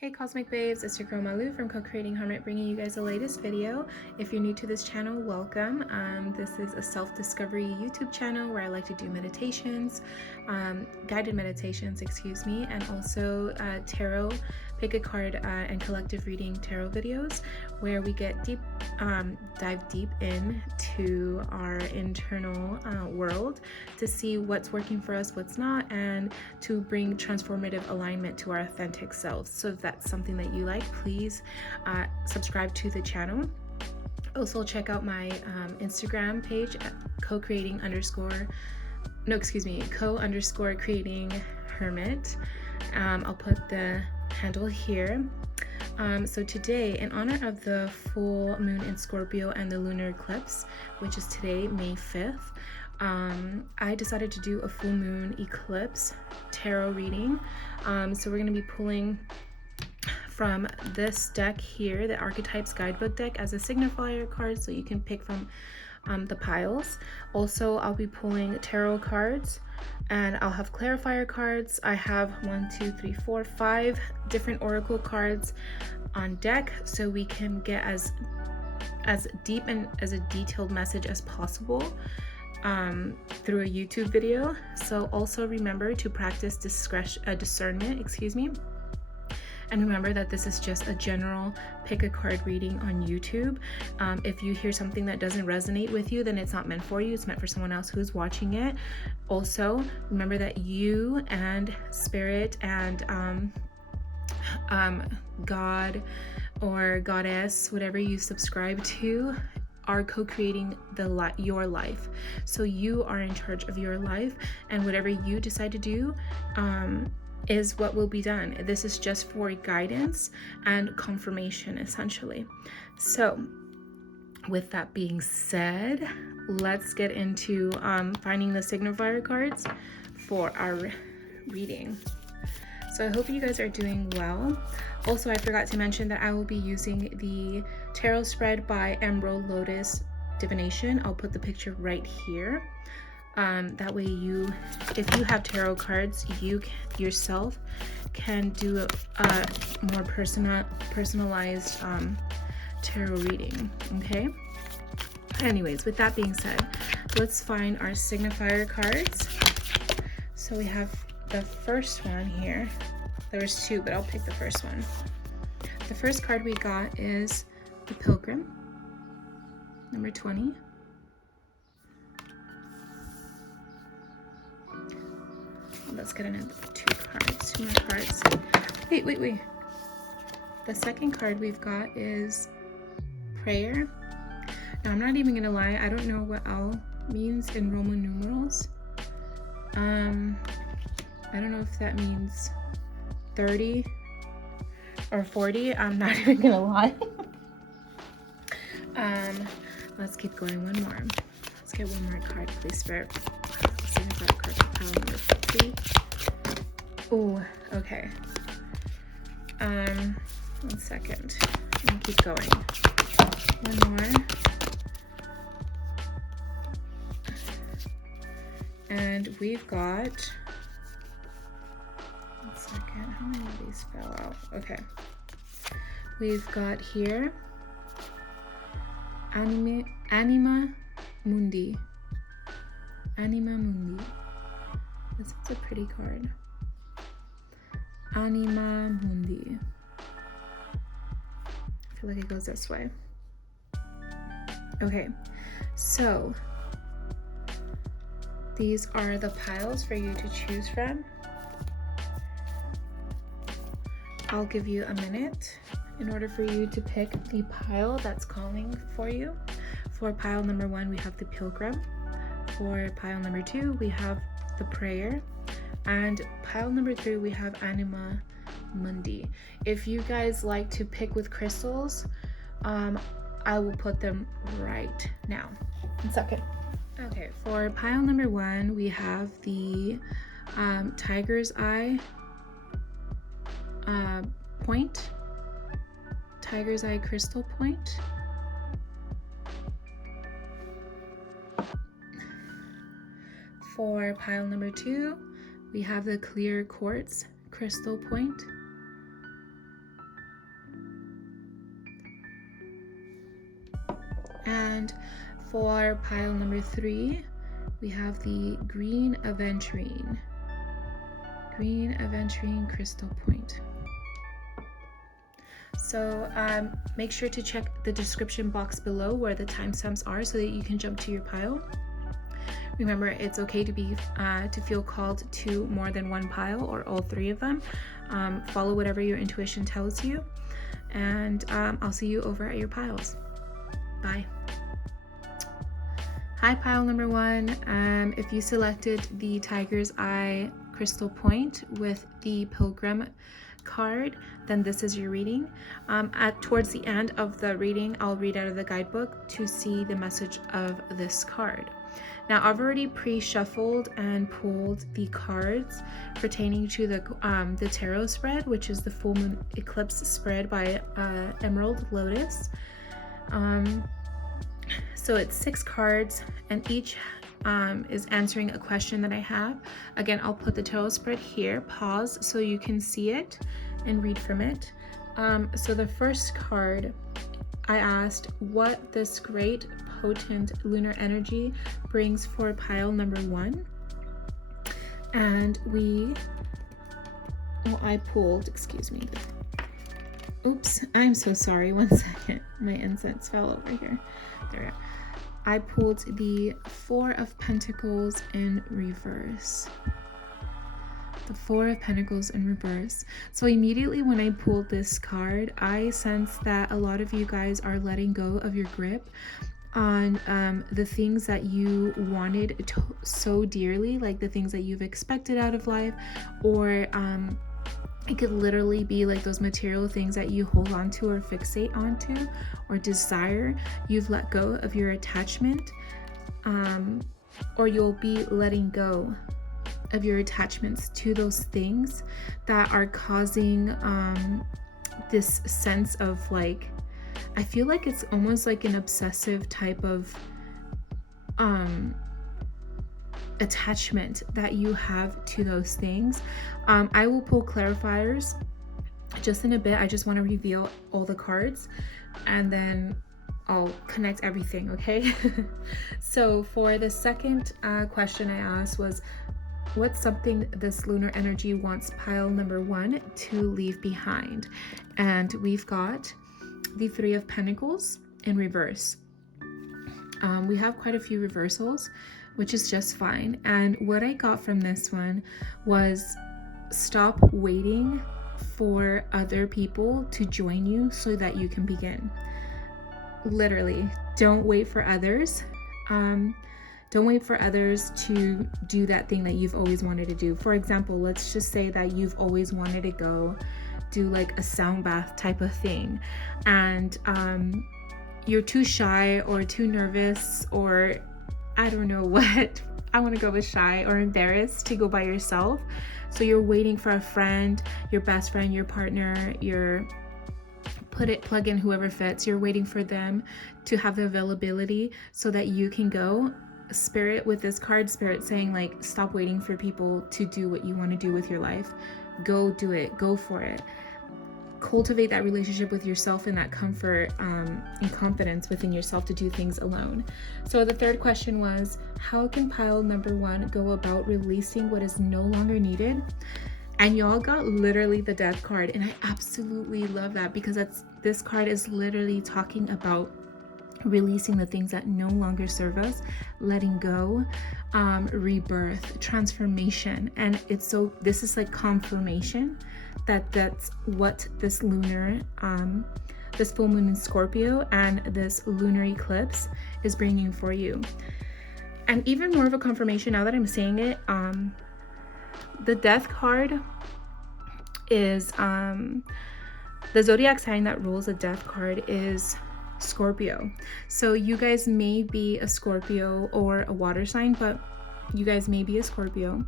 Hey Cosmic Babes, it's your girl Malu from Co-Creating Hermit, bringing you guys the latest video. If you're new to this channel, welcome. This is a self-discovery YouTube channel where I like to do meditations, guided meditations, excuse me, and also tarot, pick a card, and collective reading tarot videos where we get deep, dive deep into our internal world to see what's working for us, what's not, and to bring transformative alignment to our authentic selves. So if that's something that you like, please subscribe to the channel. Also check out my Instagram page at co-creating creating hermit. I'll put the handle here. So today, in honor of the full moon in Scorpio and the lunar eclipse, which is today, May 5th, I decided to do a full moon eclipse tarot reading. So we're going to be pulling from this deck here, the Archetypes Guidebook deck, as a signifier card, so you can pick from the piles. Also, I'll be pulling tarot cards, and I'll have clarifier cards. I have 5 different oracle cards on deck, so we can get as deep and as a detailed message as possible through a YouTube video. So also remember to practice discernment, and remember that this is just a general pick a card reading on YouTube. If you hear something that doesn't resonate with you, then it's not meant for you. It's meant for someone else who's watching it. Also, remember that you and Spirit and God or Goddess, whatever you subscribe to, are co-creating your life. So you are in charge of your life, and whatever you decide to do is what will be done. This is just for guidance and confirmation, essentially. So with that being said, let's get into finding the signifier cards for our reading. So I hope you guys are doing well. Also, I forgot to mention that I will be using the tarot spread by Emerald Lotus Divination. I'll put the picture right here. That way if you have tarot cards, you yourself can do a more personalized tarot reading, okay? Anyways, with that being said, let's find our signifier cards. So we have the first one here. There was 2, but I'll pick the first one. The first card we got is the Pilgrim, number 20. Let's get another 2 more cards. Wait. The second card we've got is Prayer. Now, I'm not even gonna lie, I don't know what L means in Roman numerals. I don't know if that means 30 or 40. I'm not even gonna lie. Let's keep going. One more. Let's get one more card, please, Spirit. Signified card for pile number 3. Oh, okay. 1 second. Let me keep going. One more. And we've got, 1 second, how many of these fell out? Okay. We've got here, Anima Mundi. Anima Mundi. This is a pretty card. Anima Mundi. I feel like it goes this way. Okay, so these are the piles for you to choose from. I'll give you a minute in order for you to pick the pile that's calling for you. For pile number 1, we have the Pilgrim. For pile number 2, we have the Prayer. And pile number 3, we have Anima Mundi. If you guys like to pick with crystals, I will put them right now. 1 second. Okay, for pile number 1, we have the Tiger's Eye point. Tiger's Eye crystal point. For pile number 2, we have the Clear Quartz crystal point. And for pile number 3, we have the green aventurine crystal point. So make sure to check the description box below where the timestamps are so that you can jump to your pile. Remember, it's okay to feel called to more than one pile or all 3 of them. Follow whatever your intuition tells you, and I'll see you over at your piles. Bye. Hi, pile number 1. If you selected the Tiger's Eye crystal point with the Pilgrim card, then this is your reading. Towards the end of the reading, I'll read out of the guidebook to see the message of this card. Now, I've already pre-shuffled and pulled the cards pertaining to the tarot spread, which is the full moon eclipse spread by Emerald Lotus. So it's 6 cards, and each is answering a question that I have. Again, I'll put the tarot spread here, pause so you can see it and read from it. So the first card, I asked what this great potent lunar energy brings for pile number 1. And I pulled, excuse me. Oops, I'm so sorry. 1 second. My incense fell over here. There we go. I pulled the 4 of Pentacles in reverse. The 4 of Pentacles in reverse. So immediately when I pulled this card, I sense that a lot of you guys are letting go of your grip on the things that you wanted so dearly, like the things that you've expected out of life, or it could literally be like those material things that you hold on to or fixate onto or desire. You've let go of your attachment, or you'll be letting go of your attachments to those things that are causing this sense of like, I feel like it's almost like an obsessive type of attachment that you have to those things. I will pull clarifiers just in a bit. I just want to reveal all the cards and then I'll connect everything, okay? So for the second question I asked was, what's something this lunar energy wants pile number 1 to leave behind? And we've got the 3 of Pentacles in reverse. We have quite a few reversals, which is just fine. And what I got from this one was, stop waiting for other people to join you so that you can begin. Literally, don't wait for others. Don't wait for others to do that thing that you've always wanted to do. For example, let's just say that you've always wanted to go do like a sound bath type of thing, and you're too shy or too nervous, or I don't know what, I want to go with shy or embarrassed to go by yourself. So you're waiting for a friend, your best friend, your partner, your plug in whoever fits. You're waiting for them to have the availability so that you can go. Spirit, with this card, Spirit saying like, stop waiting for people to do what you want to do with your life. Go do it. Go for it. Cultivate that relationship with yourself and that comfort and confidence within yourself to do things alone. So the third question was, how can pile number 1 go about releasing what is no longer needed? And y'all got literally the Death card, and I absolutely love that, because this card is literally talking about releasing the things that no longer serve us, letting go, rebirth, transformation. And this is like confirmation that that's what this lunar, this full moon in Scorpio and this lunar eclipse is bringing for you. And even more of a confirmation now that I'm saying it, the Death card is the zodiac sign that rules the Death card is Scorpio. So you guys may be a Scorpio or a water sign, but you guys may be a Scorpio.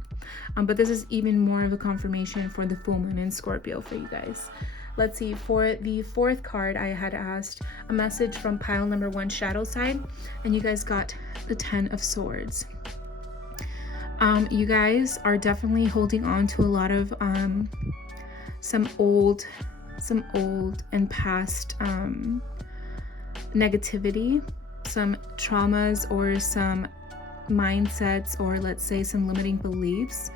But this is even more of a confirmation for the full moon in Scorpio for you guys. Let's see, for the fourth card, I had asked a message from pile number 1, shadow side, and you guys got the 10 of Swords. You guys are definitely holding on to a lot of some old and past negativity, some traumas or some mindsets, or let's say some limiting beliefs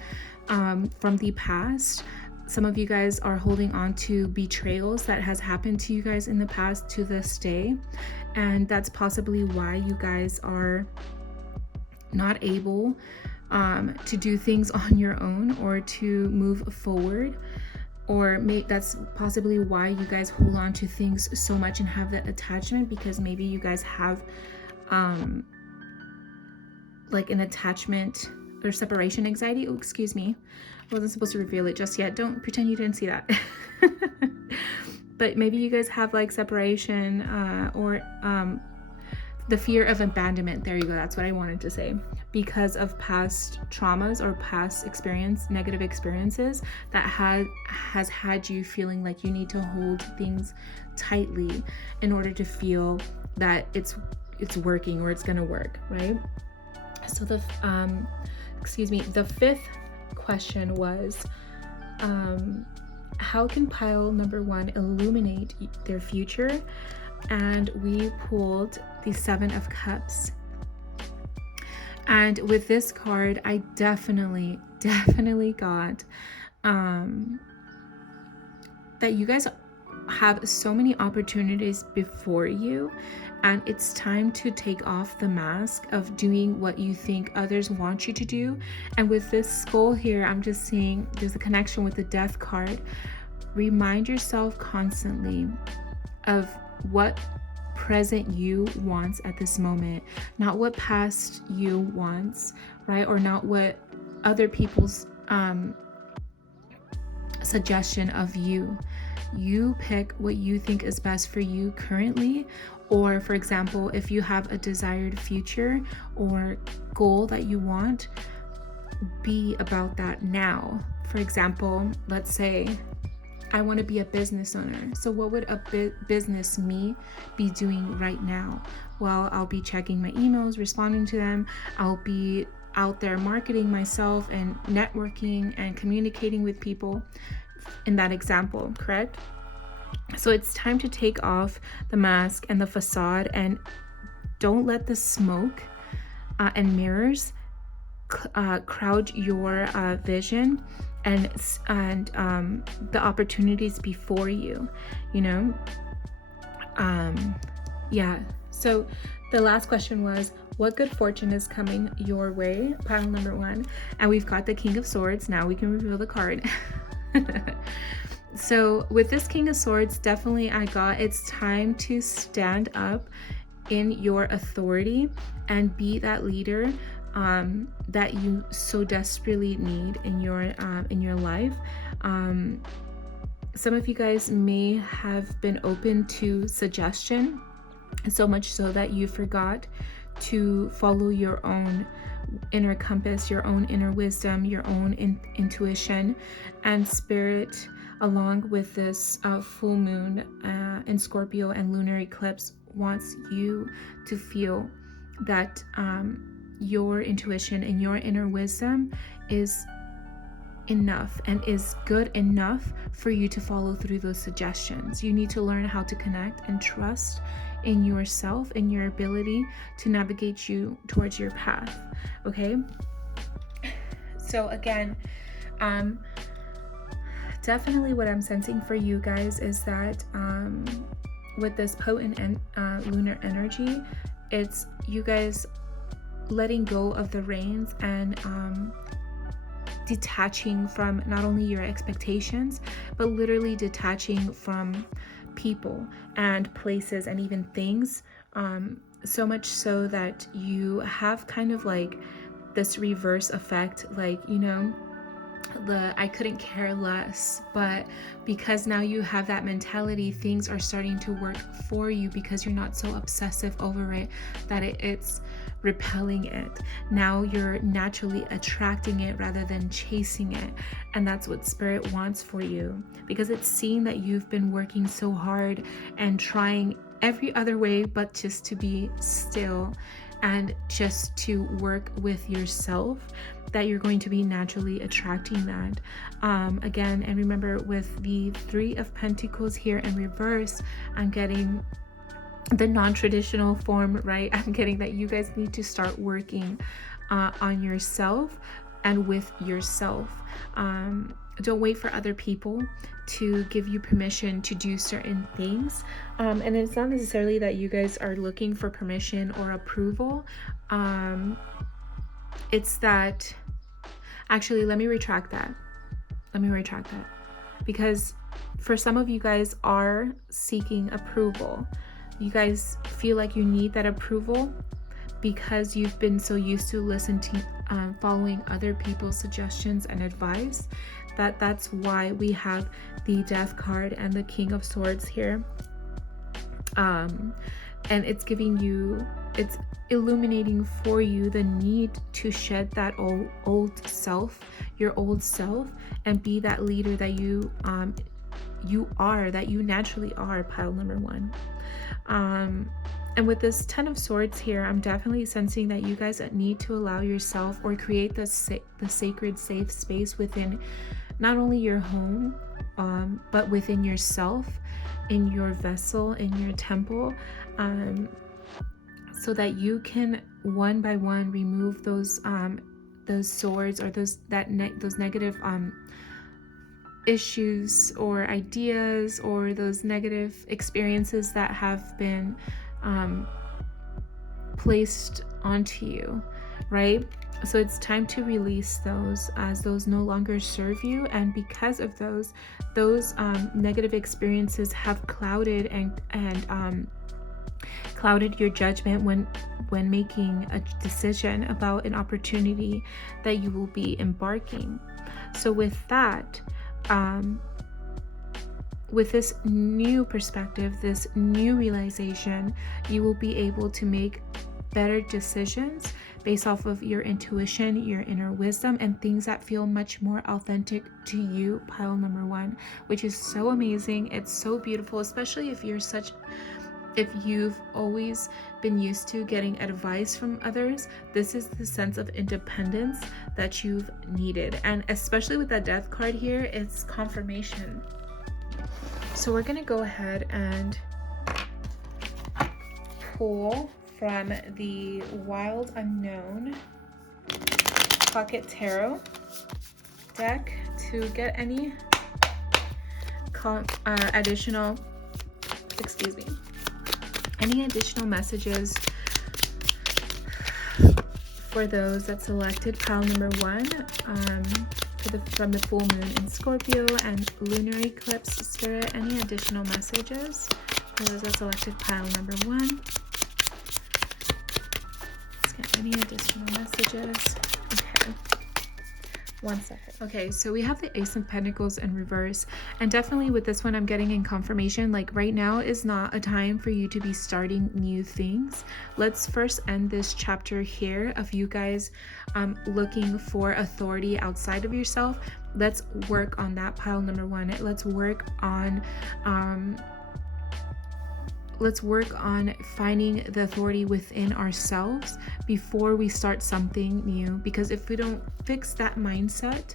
from the past. Some of you guys are holding on to betrayals that has happened to you guys in the past to this day, and that's possibly why you guys are not able to do things on your own or to move forward. Or that's possibly why you guys hold on to things so much and have that attachment, because maybe you guys have like an attachment or separation anxiety. Oh, excuse me. I wasn't supposed to reveal it just yet. Don't pretend you didn't see that. But maybe you guys have like separation or the fear of abandonment. There you go. That's what I wanted to say. Because of past traumas or past negative experiences that has had you feeling like you need to hold things tightly in order to feel that it's working or it's gonna work, right? So the fifth question was, how can pile number 1 illuminate their future? And we pulled the 7 of Cups. And with this card, I definitely got that you guys have so many opportunities before you, and it's time to take off the mask of doing what you think others want you to do. And with this skull here, I'm just seeing there's a connection with the Death card. Remind yourself constantly of what present you wants at this moment, not what past you wants, right? Or not what other people's suggestion of you. You pick what you think is best for you currently. Or for example, if you have a desired future or goal that you want, be about that now. For example, let's say I want to be a business owner. So what would a business me be doing right now? Well, I'll be checking my emails, responding to them. I'll be out there marketing myself and networking and communicating with people in that example, correct? So it's time to take off the mask and the facade, and don't let the smoke and mirrors crowd your vision and the opportunities before you, yeah. So the last question was, what good fortune is coming your way? Pile number 1. And we've got the King of Swords. Now we can reveal the card. So with this King of Swords, definitely I got it's time to stand up in your authority and be that leader that you so desperately need in your life. Some of you guys may have been open to suggestion, so much so that you forgot to follow your own inner compass, your own inner wisdom, your own intuition and spirit, along with this full moon in Scorpio and lunar eclipse wants you to feel that your intuition and your inner wisdom is enough and is good enough for you to follow through those suggestions. You need to learn how to connect and trust in yourself and your ability to navigate you towards your path. Okay, so again, definitely what I'm sensing for you guys is that with this potent lunar energy, it's you guys letting go of the reins and detaching from not only your expectations, but literally detaching from people and places and even things, so much so that you have kind of like this reverse effect, like, you know, the I couldn't care less, but because now you have that mentality, things are starting to work for you because you're not so obsessive over it that it's repelling it. Now you're naturally attracting it rather than chasing it. And that's what spirit wants for you, because it's seeing that you've been working so hard and trying every other way but just to be still and just to work with yourself, that you're going to be naturally attracting that. Again, and remember with the 3 of Pentacles here in reverse, I'm getting the non-traditional form, right? I'm getting that you guys need to start working on yourself and with yourself. Don't wait for other people to give you permission to do certain things. And it's not necessarily that you guys are looking for permission or approval. It's that, actually, let me retract that. Because for some of you guys are seeking approval. You guys feel like you need that approval because you've been so used to following other people's suggestions and advice. That's why we have the Death card and the King of Swords here. And it's giving you, it's illuminating for you the need to shed that old self, your old self, and be that leader that you naturally are, pile number 1. And with this 10 of Swords here, I'm definitely sensing that you guys need to allow yourself or create the sacred safe space within not only your home, but within yourself, in your vessel, in your temple, so that you can one by one remove those swords or those negative issues or ideas or those negative experiences that have been placed onto you, right? So it's time to release those, as those no longer serve you. And because of those negative experiences have clouded and clouded your judgment when making a decision about an opportunity that you will be embarking. So with that, with this new perspective, this new realization, you will be able to make better decisions based off of your intuition, your inner wisdom, and things that feel much more authentic to you, pile number 1, which is so amazing. It's so beautiful, especially if you've always been used to getting advice from others. This is the sense of independence that you've needed. And especially with that Death card here, it's confirmation. So we're going to go ahead and pull from the Wild Unknown Pocket Tarot deck to get any additional messages for those that selected pile number 1, from the full moon in Scorpio and lunar eclipse. Spirit, any additional messages for those that selected pile number 1? Let's get any additional messages. Okay. 1 second. Okay, so we have the Ace of Pentacles in reverse, and definitely with this one I'm getting in confirmation, like right now is not a time for you to be starting new things. Let's first end this chapter here of you guys looking for authority outside of yourself. Let's work on that, pile number 1. Let's work on finding the authority within ourselves before we start something new. Because if we don't fix that mindset,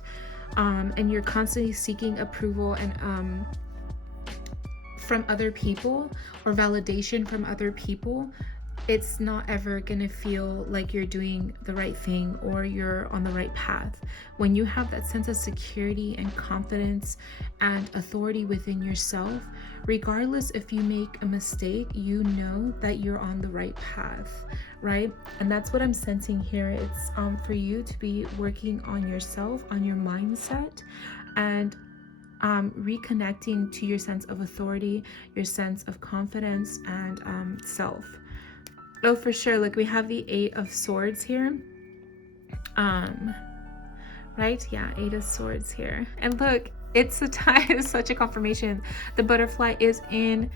and you're constantly seeking approval and from other people or validation from other people, it's not ever gonna feel like you're doing the right thing or you're on the right path. When you have that sense of security and confidence and authority within yourself, regardless if you make a mistake, you know that you're on the right path, right? And that's what I'm sensing here. It's for you to be working on yourself, on your mindset, and reconnecting to your sense of authority, your sense of confidence, and self. Oh, for sure. Look, we have the 8 of Swords here. Right? Yeah, 8 of Swords here. And look, it's a time, it's such a confirmation. The butterfly is in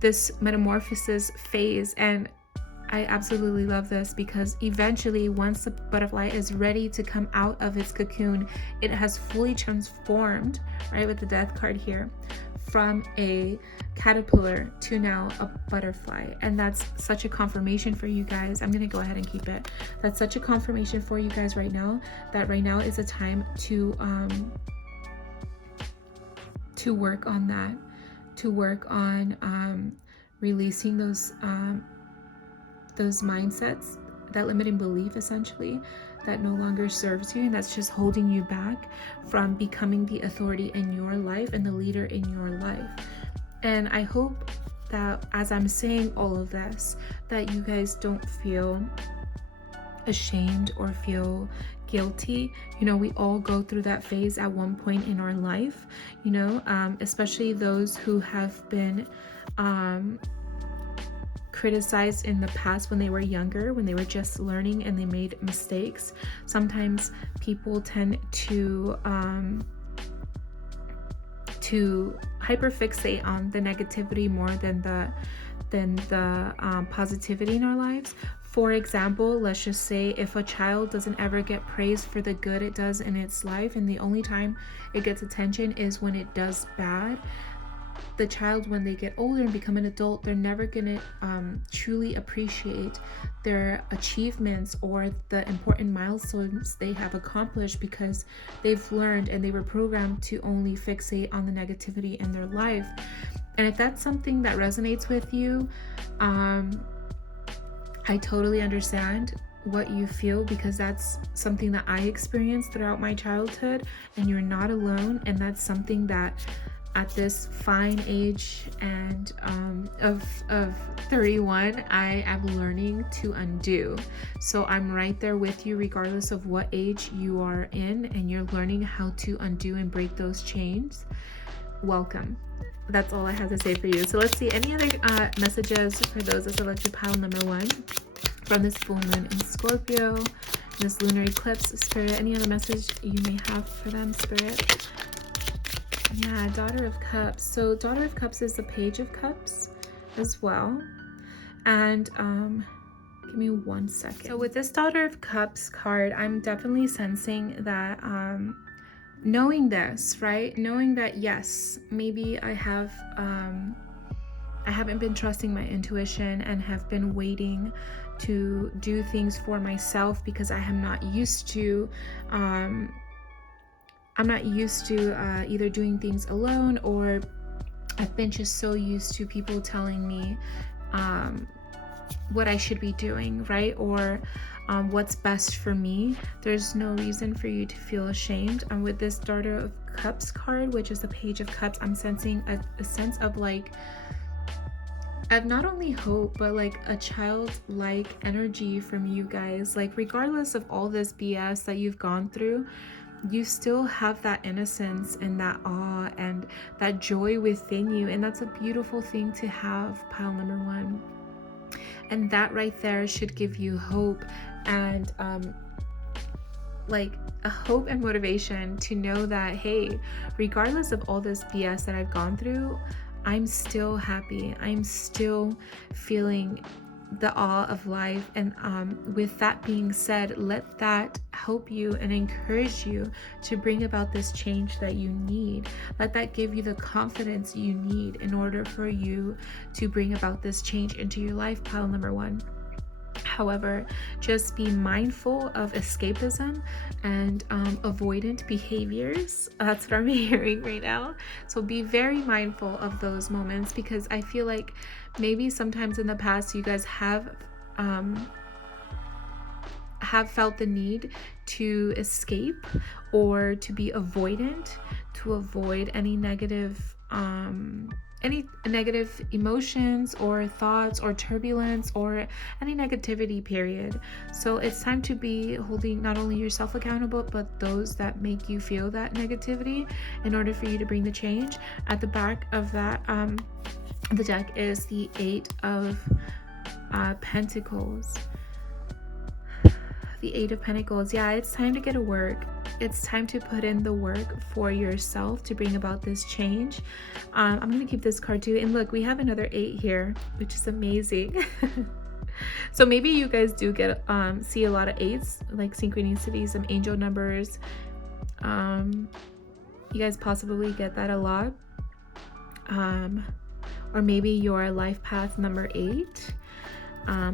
this metamorphosis phase, and I absolutely love this because eventually, once the butterfly is ready to come out of its cocoon, it has fully transformed, right, with the Death card here, from a caterpillar to now a butterfly. And that's such a confirmation for you guys. I'm gonna go ahead and keep it. That's such a confirmation for you guys right now, that right now is a time to work on that, to work on releasing those mindsets, that limiting belief essentially, that no longer serves you and that's just holding you back from becoming the authority in your life and the leader in your life. And I hope that as I'm saying all of this, that you guys don't feel ashamed or feel guilty. You know, we all go through that phase at one point in our life, you know, especially those who have been criticized in the past when they were younger, when they were just learning and they made mistakes. Sometimes people tend to hyperfixate on the negativity more than the positivity in our lives. For example, let's just say if a child doesn't ever get praised for the good it does in its life, and the only time it gets attention is when it does bad, the child, when they get older and become an adult, they're never gonna truly appreciate their achievements or the important milestones they have accomplished, because they've learned and they were programmed to only fixate on the negativity in their life. And if that's something that resonates with you, I totally understand what you feel, because that's something that I experienced throughout my childhood, and you're not alone. And that's something that at this fine age and of 31, I am learning to undo. So I'm right there with you regardless of what age you are in, and you're learning how to undo and break those chains. Welcome. That's all I have to say for you. So let's see any other messages for those that selected pile number 1 from this full moon in Scorpio, this lunar eclipse. Spirit, any other message you may have for them, Spirit? Yeah, Daughter of Cups. So Daughter of Cups is the Page of Cups as well. And give me 1 second. So with this Daughter of Cups card, I'm definitely sensing that knowing this, right? Knowing that, yes, maybe I haven't been trusting my intuition and have been waiting to do things for myself because I am not used to either doing things alone, or I've been just so used to people telling me what I should be doing, right? Or what's best for me. There's no reason for you to feel ashamed. And with this Daughter of Cups card, which is the Page of Cups, I'm sensing a sense of like, of not only hope, but like a childlike energy from you guys. Like regardless of all this BS that you've gone through, you still have that innocence and that awe and that joy within you. And that's a beautiful thing to have, pile number 1. And that right there should give you hope and like a hope and motivation to know that, hey, regardless of all this BS that I've gone through, I'm still happy. I'm still feeling the awe of life. And with that being said, let that help you and encourage you to bring about this change that you need. Let that give you the confidence you need in order for you to bring about this change into your life, pile number 1. However, just be mindful of escapism and avoidant behaviors. That's what I'm hearing right now. So be very mindful of those moments, because I feel like maybe sometimes in the past you guys have felt the need to escape or to be avoidant, to avoid any negative emotions or thoughts or turbulence or any negativity, period. So it's time to be holding not only yourself accountable, but those that make you feel that negativity in order for you to bring the change. At the back of that the deck is the 8 of Pentacles. The 8 of Pentacles. Yeah, it's time to get to work. It's time to put in the work for yourself to bring about this change. I'm going to keep this card too. And look, we have another 8 here, which is amazing. So maybe you guys do get see a lot of 8s, like synchronicity, some angel numbers. You guys possibly get that a lot. Or maybe your life path number 8.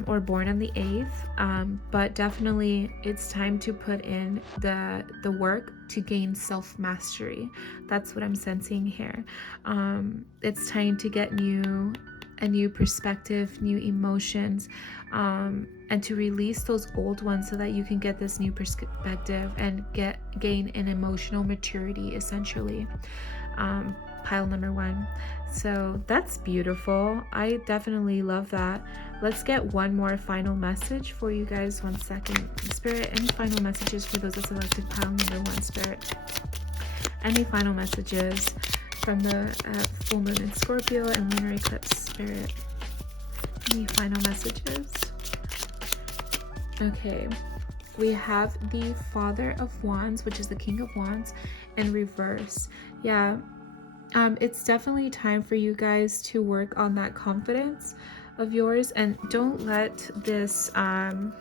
Or born on the 8th, but definitely it's time to put in the work to gain self-mastery. That's what I'm sensing here. It's time to get new a new perspective, new emotions, and to release those old ones so that you can get this new perspective and gain an emotional maturity, essentially. Pile number 1. So that's beautiful. I definitely love that. Let's get one more final message for you guys. 1 second. Spirit, any final messages for those that selected pile number 1, Spirit? Any final messages from the full moon in Scorpio and lunar eclipse, Spirit? Any final messages? Okay. We have the Father of Wands, which is the King of Wands, in reverse. Yeah. It's definitely time for you guys to work on that confidence of yours, and don't let this look,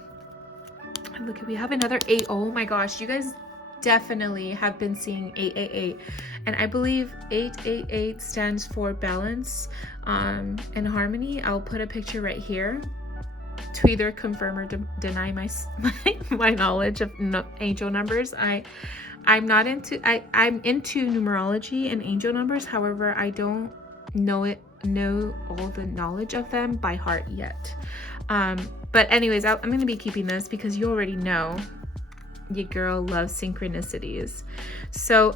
we have another 8. Oh my gosh, you guys definitely have been seeing 888, and I believe 888 stands for balance and harmony. I'll put a picture right here to either confirm or deny my knowledge of angel numbers. I'm into numerology and angel numbers. However, I don't know all the knowledge of them by heart yet. But anyways, I'm going to be keeping this because you already know your girl loves synchronicities. So,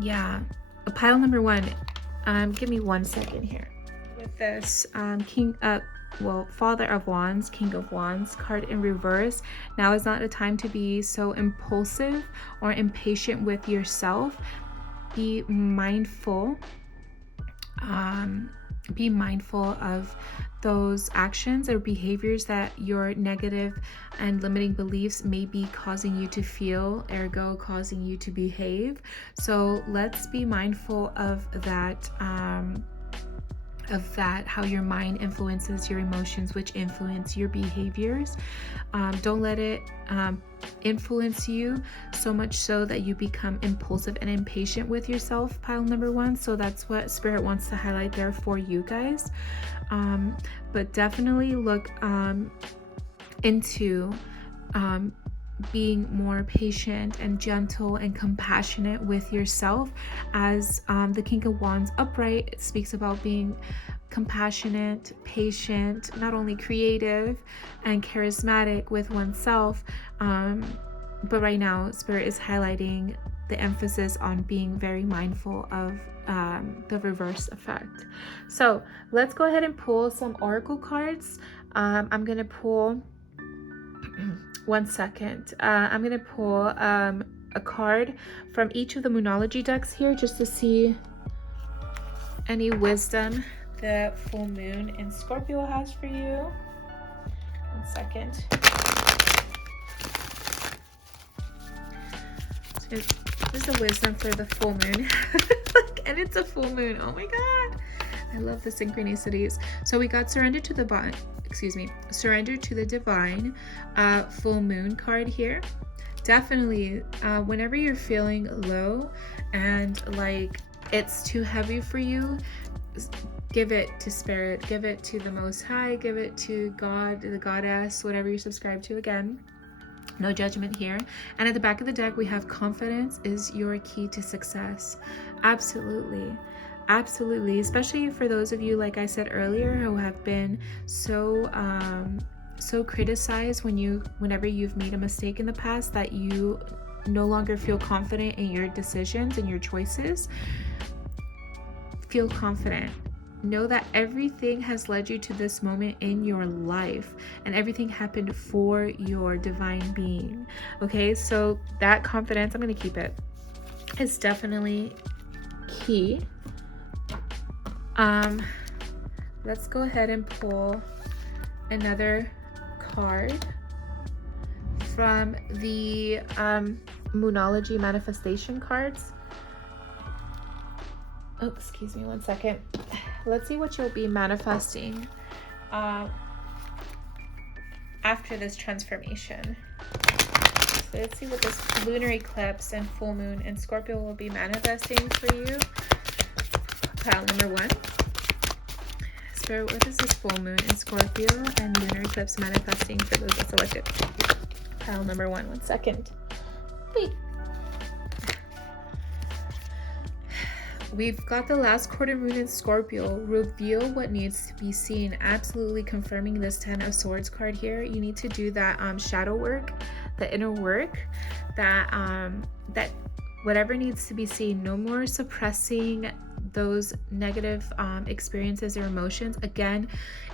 yeah, pile number 1. Give me 1 second here. With this Father of Wands, King of Wands card in reverse. Now is not a time to be so impulsive or impatient with yourself. Be mindful. Be mindful of those actions or behaviors that your negative and limiting beliefs may be causing you to feel, ergo causing you to behave. So let's be mindful of that, how your mind influences your emotions, which influence your behaviors. Don't let it influence you so much so that you become impulsive and impatient with yourself, pile number 1. So that's what Spirit wants to highlight there for you guys. But definitely look into being more patient and gentle and compassionate with yourself, as the King of Wands upright speaks about being compassionate, patient, not only creative and charismatic with oneself, but right now Spirit is highlighting the emphasis on being very mindful of the reverse effect. So let's go ahead and pull some oracle cards. I'm gonna pull 1 second. I'm going to pull a card from each of the Moonology decks here just to see any wisdom the full moon in Scorpio has for you. 1 second. So this is the wisdom for the full moon. And it's a full moon. Oh my god. I love the synchronicities. So we got surrender to the divine full moon card here. Definitely whenever you're feeling low and like it's too heavy for you, give it to Spirit, give it to the Most High, give it to God, the Goddess, whatever you subscribe to. Again, no judgment here. And at the back of the deck we have confidence is your key to success. Absolutely, especially for those of you, like I said earlier, who have been so criticized whenever you've made a mistake in the past that you no longer feel confident in your decisions and your choices. Feel confident. Know that everything has led you to this moment in your life, and everything happened for your divine being. Okay, so that confidence, I'm going to keep it, is definitely key. Let's go ahead and pull another card from the Moonology manifestation cards. Oh, excuse me 1 second. Let's see what you'll be manifesting after this transformation. So let's see what this lunar eclipse and full moon in Scorpio will be manifesting for you. Pile number 1. Spirit, what is this full moon in Scorpio and lunar eclipse manifesting for those that selected? Pile number 1. 1 second. Wait. We've got the last quarter moon in Scorpio. Reveal what needs to be seen. Absolutely confirming this 10 of Swords card here. You need to do that shadow work, the inner work, that whatever needs to be seen. No more suppressing those negative experiences or emotions. Again,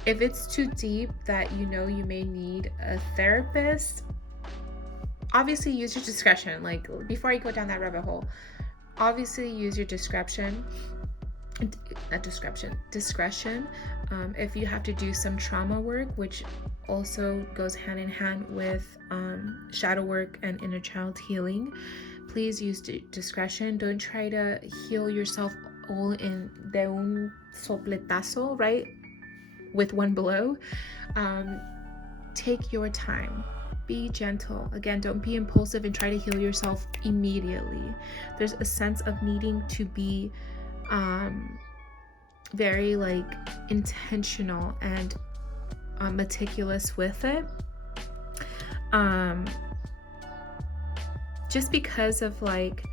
if it's too deep that you know you may need a therapist, obviously use your discretion. Like, before you go down that rabbit hole, obviously use your discretion. If you have to do some trauma work, which also goes hand in hand with shadow work and inner child healing, please use discretion. Don't try to heal yourself all in de un sopletazo, right? With one blow. Take your time. Be gentle. Again, don't be impulsive and try to heal yourself immediately. There's a sense of needing to be very like intentional and meticulous with it. Just because of like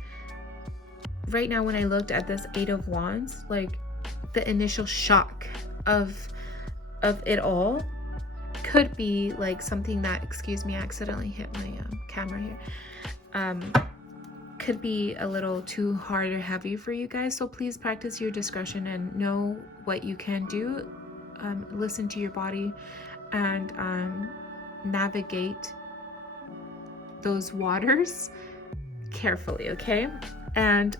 right now when I looked at this 8 of Wands, like the initial shock of it all could be like something that, excuse me, I accidentally hit my camera here, could be a little too hard or heavy for you guys. So please practice your discretion and know what you can do. Listen to your body and navigate those waters carefully, okay? And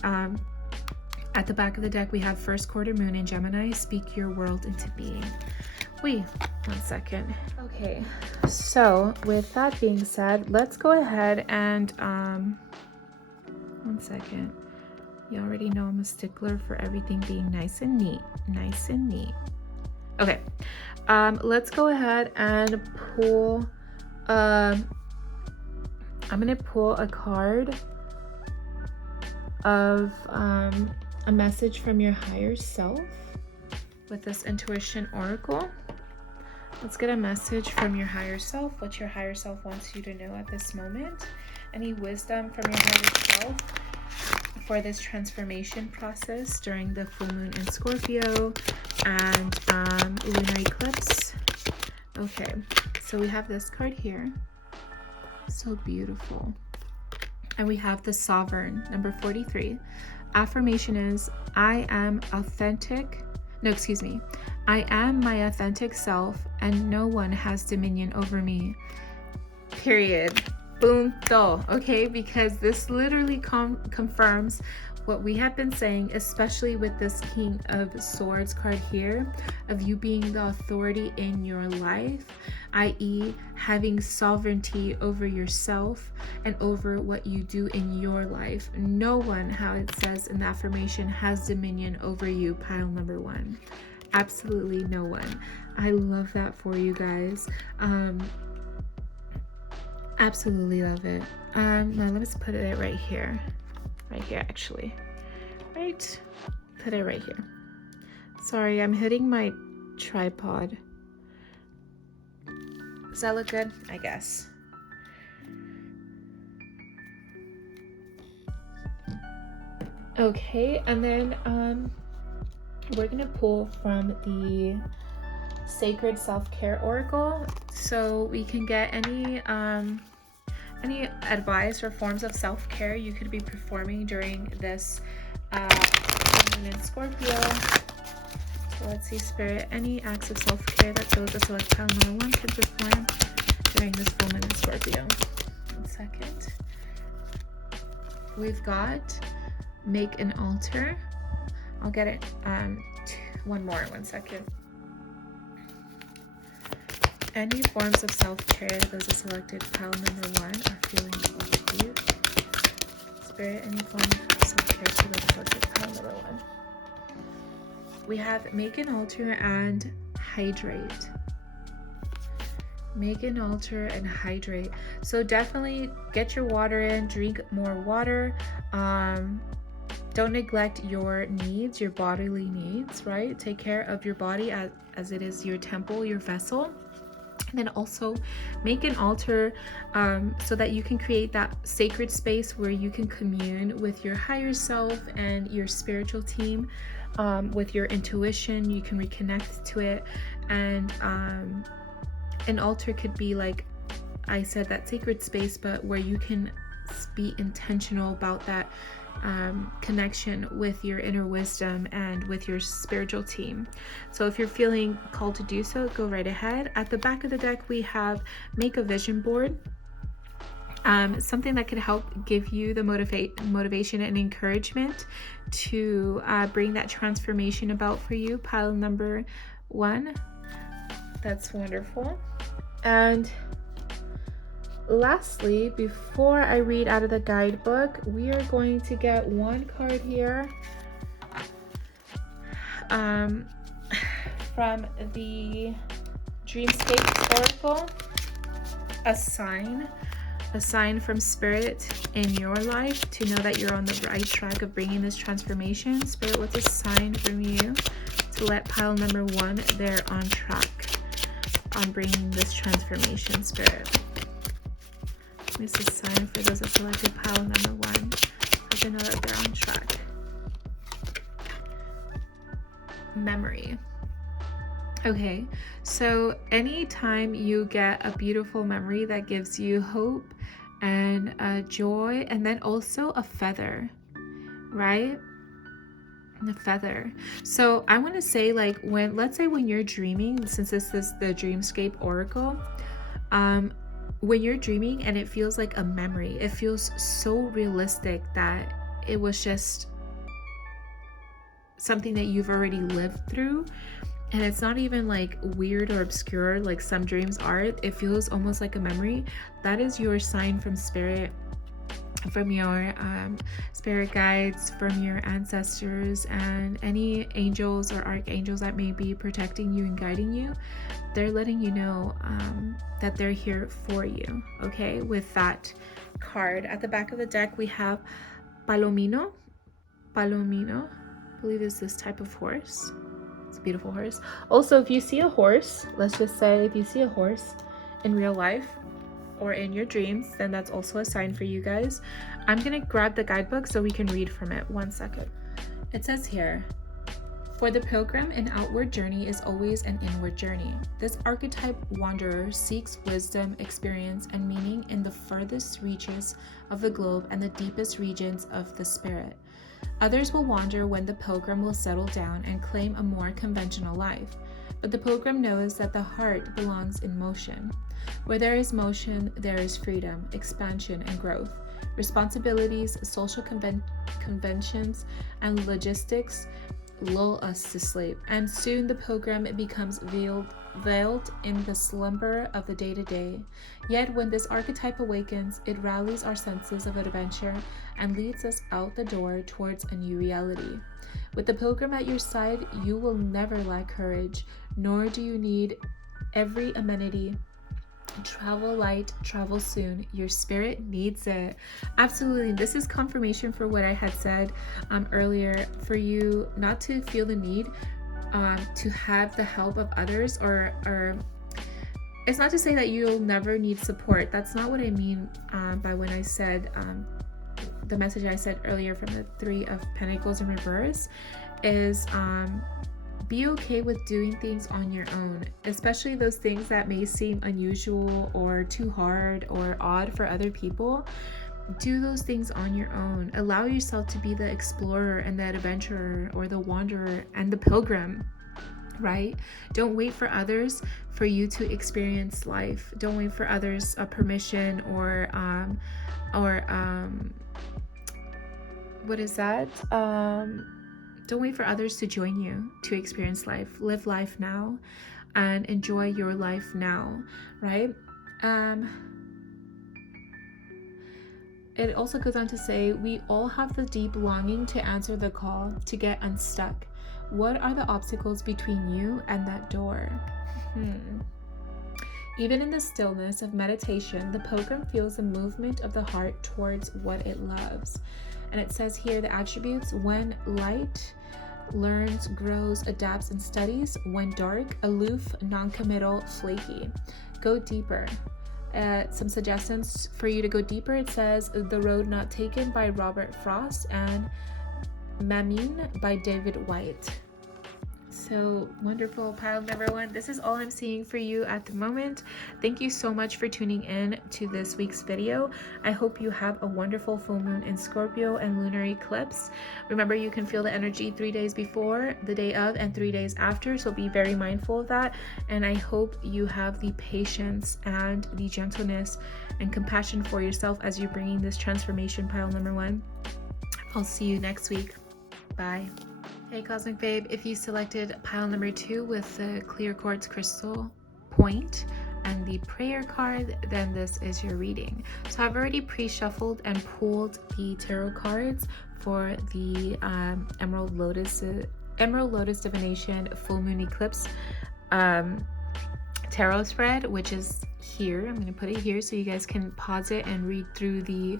at the back of the deck we have first quarter moon in Gemini. Speak your world into being. Wait, 1 second. Okay, so with that being said, let's go ahead and 1 second. You already know I'm a stickler for everything being nice and neat. Okay, let's go ahead and pull I'm gonna pull a card of a message from your higher self with this intuition oracle. Let's get a message from your higher self, what your higher self wants you to know at this moment. Any wisdom from your higher self for this transformation process during the full moon in Scorpio and lunar eclipse. Okay, so we have this card here. So beautiful. And we have the Sovereign, number 43. Affirmation is, I am my authentic self and no one has dominion over me. Period. Punto. Okay, because this literally confirms what we have been saying, especially with this King of Swords card here, of you being the authority in your life, i.e. having sovereignty over yourself and over what you do in your life. No one, how it says in the affirmation, has dominion over you, pile number 1. Absolutely no one. I love that for you guys. Absolutely love it. Now let's put it right here actually. Right, put it right here. Sorry, I'm hitting my tripod. Does that look good? I guess. Okay, and then we're gonna pull from the Sacred Self-Care Oracle, so we can get any advice or forms of self-care you could be performing during this moon in Scorpio. So let's see, Spirit, any acts of self-care that those that select pile number 1 could perform during this full moon in Scorpio. 1 second. We've got make an altar. I'll get it. One more. 1 second. Any forms of self-care those are selected pile number 1 are feeling cute. Spirit, any form of self-care for those selected pile number 1. We have make an altar and hydrate. Make an altar and hydrate. So definitely get your water in, drink more water. Don't neglect your needs, your bodily needs, right? Take care of your body as it is your temple, your vessel. And then also make an altar so that you can create that sacred space where you can commune with your higher self and your spiritual team, with your intuition. You can reconnect to it. And an altar could be, like I said, that sacred space, but where you can be intentional about that connection with your inner wisdom and with your spiritual team. So if you're feeling called to do so, go right ahead. At the back of the deck, we have make a vision board. Something that could help give you the motivation and encouragement to bring that transformation about for you. Pile number 1. That's wonderful. And lastly, before I read out of the guidebook, we are going to get one card here from the Dreamscape Oracle, a sign from Spirit in your life to know that you're on the right track of bringing this transformation. Spirit, what's a sign from you to let pile number 1, they're on track on bringing this transformation, Spirit? This is a sign for those that selected pile number 1, so they know that they're on track. Memory. Okay, so anytime you get a beautiful memory that gives you hope and joy, and then also a feather, right? The feather. So I want to say, like, let's say when you're dreaming, since this is the Dreamscape Oracle, when you're dreaming and it feels like a memory, it feels so realistic that it was just something that you've already lived through, and it's not even like weird or obscure like some dreams are. It feels almost like a memory. That is your sign from Spirit, from your spirit guides, from your ancestors, and any angels or archangels that may be protecting you and guiding you. They're letting you know that they're here for you. Okay, with that card at the back of the deck, we have Palomino. I believe is this type of horse. It's a beautiful horse. Also, if you see a horse, let's just say if you see a horse in real life or in your dreams, then that's also a sign for you guys. I'm gonna grab the guidebook so we can read from it. 1 second. It says here, for the pilgrim, an outward journey is always an inward journey. This archetype wanderer seeks wisdom, experience, and meaning in the furthest reaches of the globe and the deepest regions of the spirit. Others will wander when the pilgrim will settle down and claim a more conventional life. But the pilgrim knows that the heart belongs in motion. Where there is motion, there is freedom, expansion, and growth. Responsibilities, social conventions, and logistics lull us to sleep, and soon the pilgrim becomes veiled in the slumber of the day-to-day. Yet when this archetype awakens, it rallies our senses of adventure and leads us out the door towards a new reality. With the pilgrim at your side, you will never lack courage, nor do you need every amenity. Travel light, travel soon. Your spirit needs it. Absolutely. This is confirmation for what I had said earlier, for you not to feel the need to have the help of others, or it's not to say that you'll never need support. That's not what I mean by when I said the message I said earlier from the 3 of Pentacles in reverse is be okay with doing things on your own, especially those things that may seem unusual or too hard or odd for other people. Do those things on your own. Allow yourself to be the explorer and the adventurer, or the wanderer and the pilgrim, right? Don't wait for others for you to experience life. Don't wait for others' permission or what is that? Don't wait for others to join you to experience life. Live life now and enjoy your life now, right? It also goes on to say, we all have the deep longing to answer the call, to get unstuck. What are the obstacles between you and that door? Even in the stillness of meditation, the pilgrim feels the movement of the heart towards what it loves. And it says here the attributes: when light, learns, grows, adapts, and studies. When dark, aloof, non-committal, flaky. Go deeper. Some suggestions for you to go deeper. It says The Road Not Taken by Robert Frost and Mamine by David White. So wonderful, pile number one. This is all I'm seeing for you at the moment. Thank you so much for tuning in to this week's video. I hope you have a wonderful full moon in Scorpio and lunar eclipse. Remember, you can feel the energy 3 days before, the day of, and 3 days after, so be very mindful of that. And I hope you have the patience and the gentleness and compassion for yourself as you're bringing this transformation, pile number one. I'll see you next week. Bye. Hey Cosmic Babe, if you selected pile number 2 with the clear quartz crystal point and the prayer card, then this is your reading. So I've already pre-shuffled and pulled the tarot cards for the Emerald Lotus Divination Full Moon Eclipse tarot spread, which is here. I'm going to put it here so you guys can pause it and read through the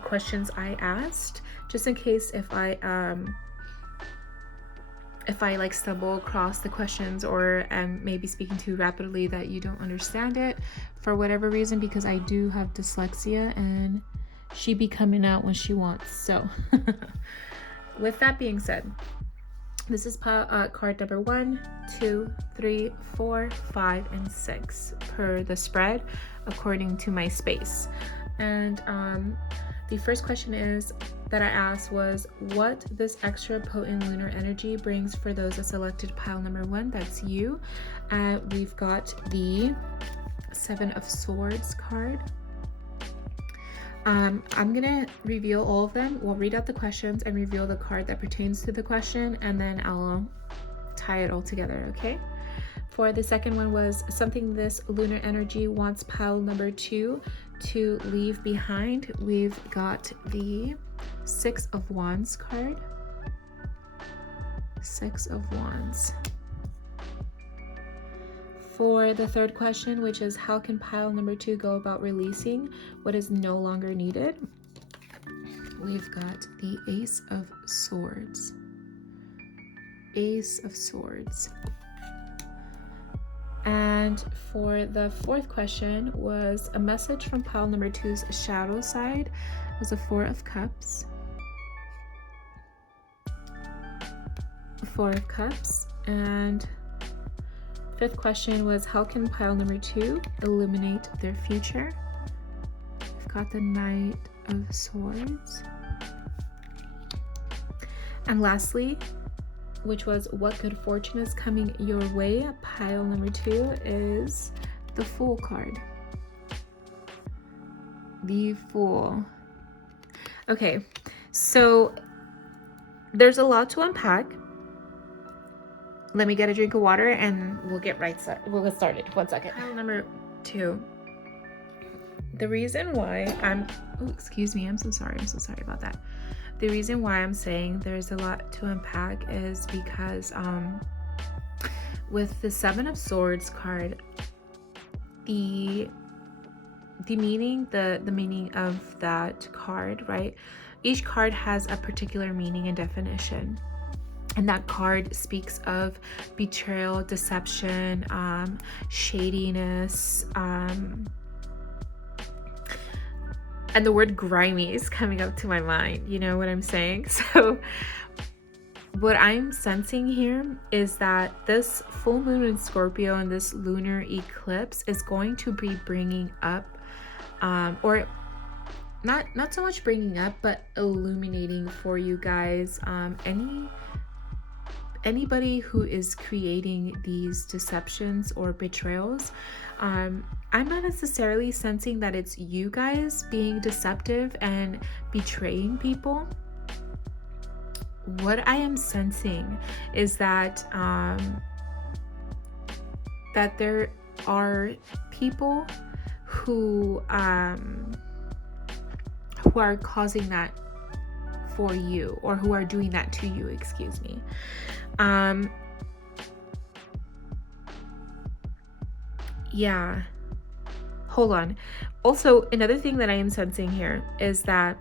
questions I asked, just in case if I like stumble across the questions or am maybe speaking too rapidly that you don't understand it for whatever reason, because I do have dyslexia and she be coming out when she wants. So with that being said, this is card number 1, 2, 3, 4, 5, and 6 per the spread according to my space. And the first question that I asked was what this extra potent lunar energy brings for those that selected pile number 1. That's you. We've got the 7 of Swords card. I'm gonna reveal all of them. We'll read out the questions and reveal the card that pertains to the question, and then I'll tie it all together, okay? For the second one was something this lunar energy wants pile number 2 to leave behind. We've got the 6 of Wands card. 6 of Wands. For the third question, which is how can pile number 2 go about releasing what is no longer needed? We've got the Ace of Swords. Ace of Swords. And for the fourth question was a message from pile number 2's shadow side. It was a 4 of Cups. 4 of Cups. And fifth question was how can pile number 2 illuminate their future? We've got the Knight of Swords. And lastly, which was what good fortune is coming your way, pile number 2 is the Fool card. The Fool. Okay, so there's a lot to unpack. Let me get a drink of water and we'll get started. 1 second. Pile number 2. The reason why I'm so sorry about that. The reason why I'm saying there's a lot to unpack is because with the 7 of Swords card, the meaning of that card, right? Each card has a particular meaning and definition. And that card speaks of betrayal, deception, shadiness, and the word grimy is coming up to my mind. You know what I'm saying? So what I'm sensing here is that this full moon in Scorpio and this lunar eclipse is going to be bringing up, or not so much bringing up, but illuminating for you guys, anybody who is creating these deceptions or betrayals. I'm not necessarily sensing that it's you guys being deceptive and betraying people. What I am sensing is that that there are people who are causing that for you, or who are doing that to you, excuse me. Yeah, hold on. Also, another thing that I am sensing here is that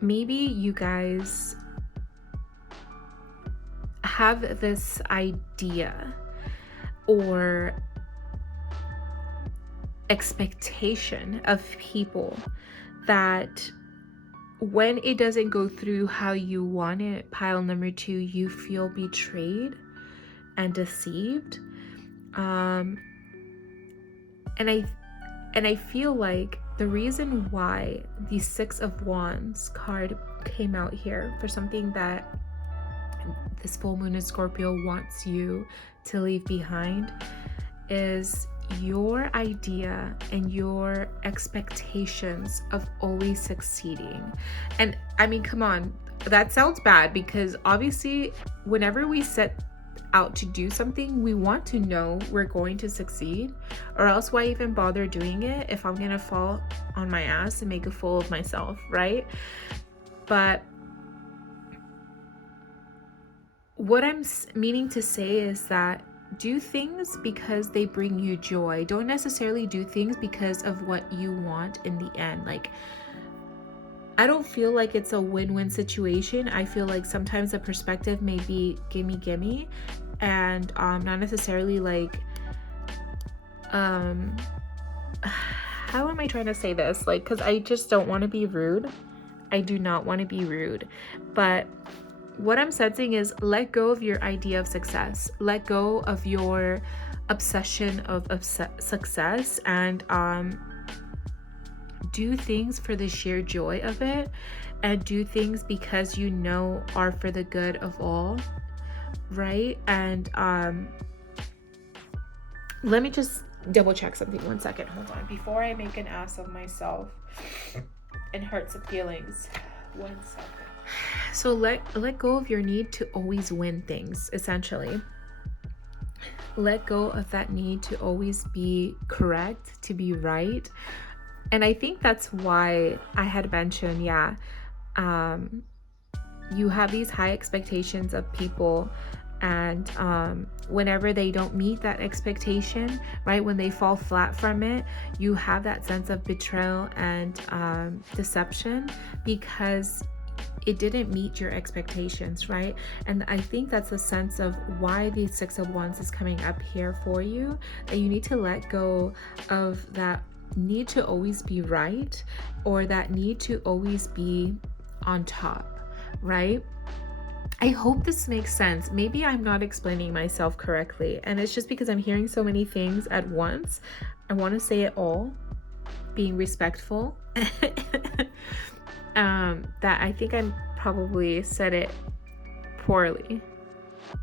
maybe you guys have this idea or expectation of people that when it doesn't go through how you want it, pile number 2, you feel betrayed and deceived. And I feel like the reason why the 6 of Wands card came out here for something that this full moon in Scorpio wants you to leave behind is your idea and your expectations of always succeeding. And I mean, come on, that sounds bad, because obviously whenever we set out to do something, we want to know we're going to succeed, or else why even bother doing it if I'm gonna fall on my ass and make a fool of myself, right? But what I'm meaning to say is that do things because they bring you joy. Don't necessarily do things because of what you want in the end. Like, I don't feel like it's a win-win situation. I feel like sometimes the perspective may be gimme, and not necessarily like, how am I trying to say this? Like, because I just don't want to be rude. I do not want to be rude. But what I'm sensing is let go of your idea of success. Let go of your obsession of success, and do things for the sheer joy of it, and do things because you know are for the good of all, right? And let me just double check something. 1 second, hold on, before I make an ass of myself and hurt some feelings. 1 second. So let go of your need to always win things, essentially. Let go of that need to always be correct, to be right. And I think that's why I had mentioned, you have these high expectations of people, and whenever they don't meet that expectation, right, when they fall flat from it, you have that sense of betrayal and deception because it didn't meet your expectations, right? And I think that's a sense of why the 6 of Wands is coming up here for you, that you need to let go of that need to always be right, or that need to always be on top, right? I hope this makes sense. Maybe I'm not explaining myself correctly, and it's just because I'm hearing so many things at once. I want to say it all, being respectful. That I think I probably said it poorly.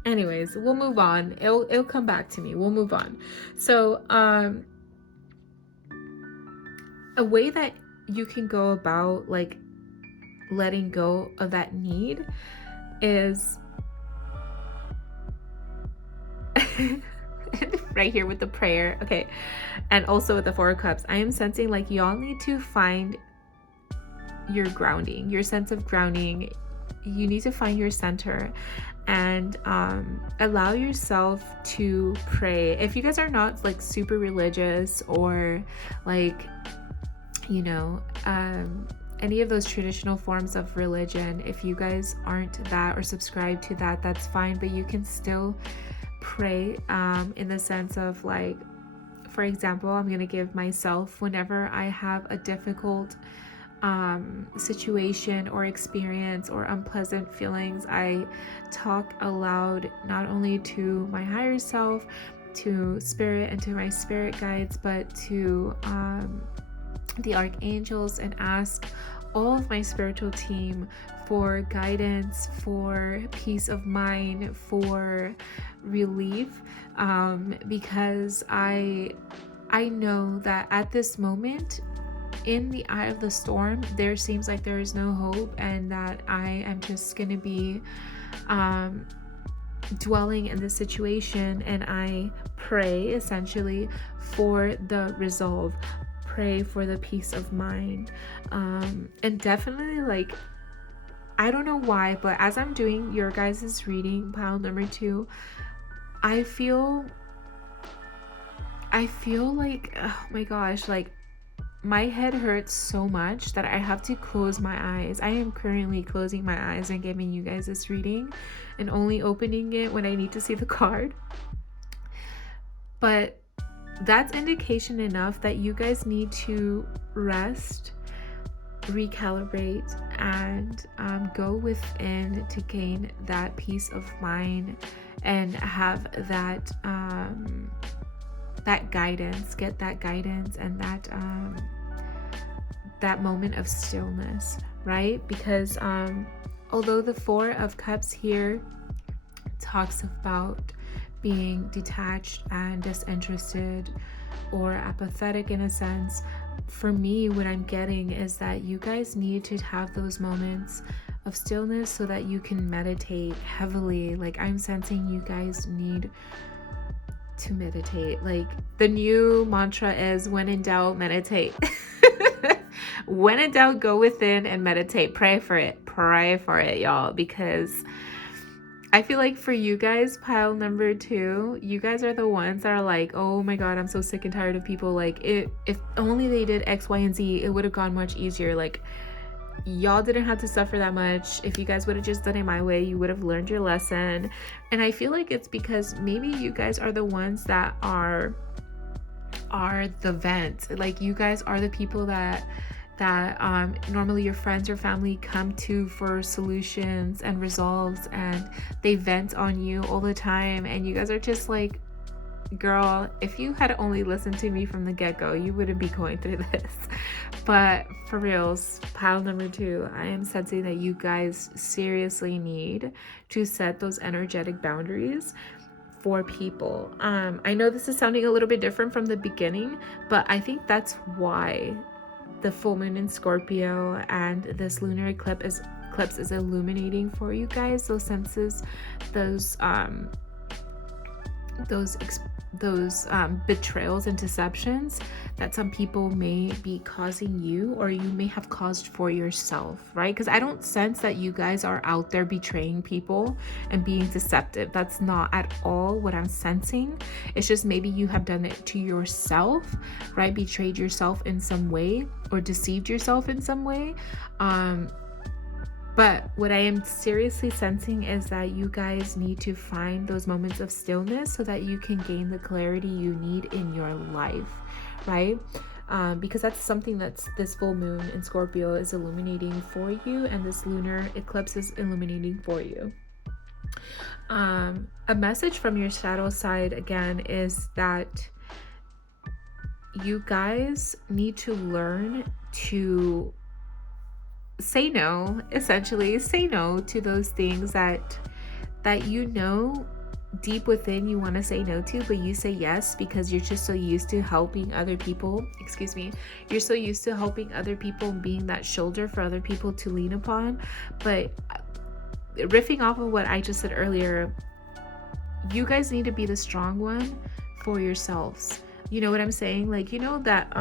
Anyways, we'll move on. It'll come back to me. We'll move on. So, a way that you can go about like letting go of that need is right here with the prayer, okay, and also with the 4 of Cups. I am sensing like y'all need to find your grounding, your sense of grounding. You need to find your center and allow yourself to pray. If you guys are not like super religious or like, you know, any of those traditional forms of religion, if you guys aren't that or subscribe to that, that's fine, but you can still pray in the sense of like, for example, I'm gonna give myself, whenever I have a difficult situation or experience or unpleasant feelings, I talk aloud not only to my higher self, to spirit, and to my spirit guides, but to the archangels, and ask all of my spiritual team for guidance, for peace of mind, for relief, because I know that at this moment, in the eye of the storm, there seems like there is no hope, and that I am just gonna be dwelling in this situation. And I pray essentially for the resolve, pray for the peace of mind, and definitely, like, I don't know why, but as I'm doing your guys' reading, pile number 2, I feel like, oh my gosh, like my head hurts so much that I have to close my eyes. I am currently closing my eyes and giving you guys this reading and only opening it when I need to see the card. But that's indication enough that you guys need to rest, recalibrate, and go within to gain that peace of mind and have that that guidance, get that guidance and that moment of stillness, right? Because although the Four of Cups here talks about being detached and disinterested or apathetic in a sense, for me, what I'm getting is that you guys need to have those moments of stillness so that you can meditate heavily. Like, I'm sensing you guys need to meditate. Like, the new mantra is, when in doubt, meditate. When in doubt, go within and meditate. Pray for it, y'all, because I feel like for you guys, pile number 2, you guys are the ones that are like, oh my god, I'm so sick and tired of people. Like, if only they did X, Y, and Z, it would have gone much easier. Like, y'all didn't have to suffer that much. If you guys would have just done it my way, you would have learned your lesson. And I feel like it's because maybe you guys are the ones that are the vent. Like, you guys are the people that normally your friends or family come to for solutions and resolves, and they vent on you all the time, and you guys are just like, girl, if you had only listened to me from the get-go, you wouldn't be going through this. But for reals, pile number 2, I am sensing that you guys seriously need to set those energetic boundaries for people. I know this is sounding a little bit different from the beginning, but I think that's why the full moon in Scorpio and this lunar eclipse is illuminating for you guys those senses, those betrayals and deceptions that some people may be causing you, or you may have caused for yourself, right? Because I don't sense that you guys are out there betraying people and being deceptive. That's not at all what I'm sensing. It's just maybe you have done it to yourself, right? Betrayed yourself in some way or deceived yourself in some way. But what I am seriously sensing is that you guys need to find those moments of stillness so that you can gain the clarity you need in your life, right? Because that's something that's this full moon in Scorpio is illuminating for you, and this lunar eclipse is illuminating for you. A message from your shadow side again is that you guys need to learn to say no, essentially say no to those things that you know deep within you want to say no to, but you say yes because you're just so used to helping other people. You're so used to helping other people and being that shoulder for other people to lean upon. But riffing off of what I just said earlier, you guys need to be the strong one for yourselves. You know what I'm saying? Like, you know that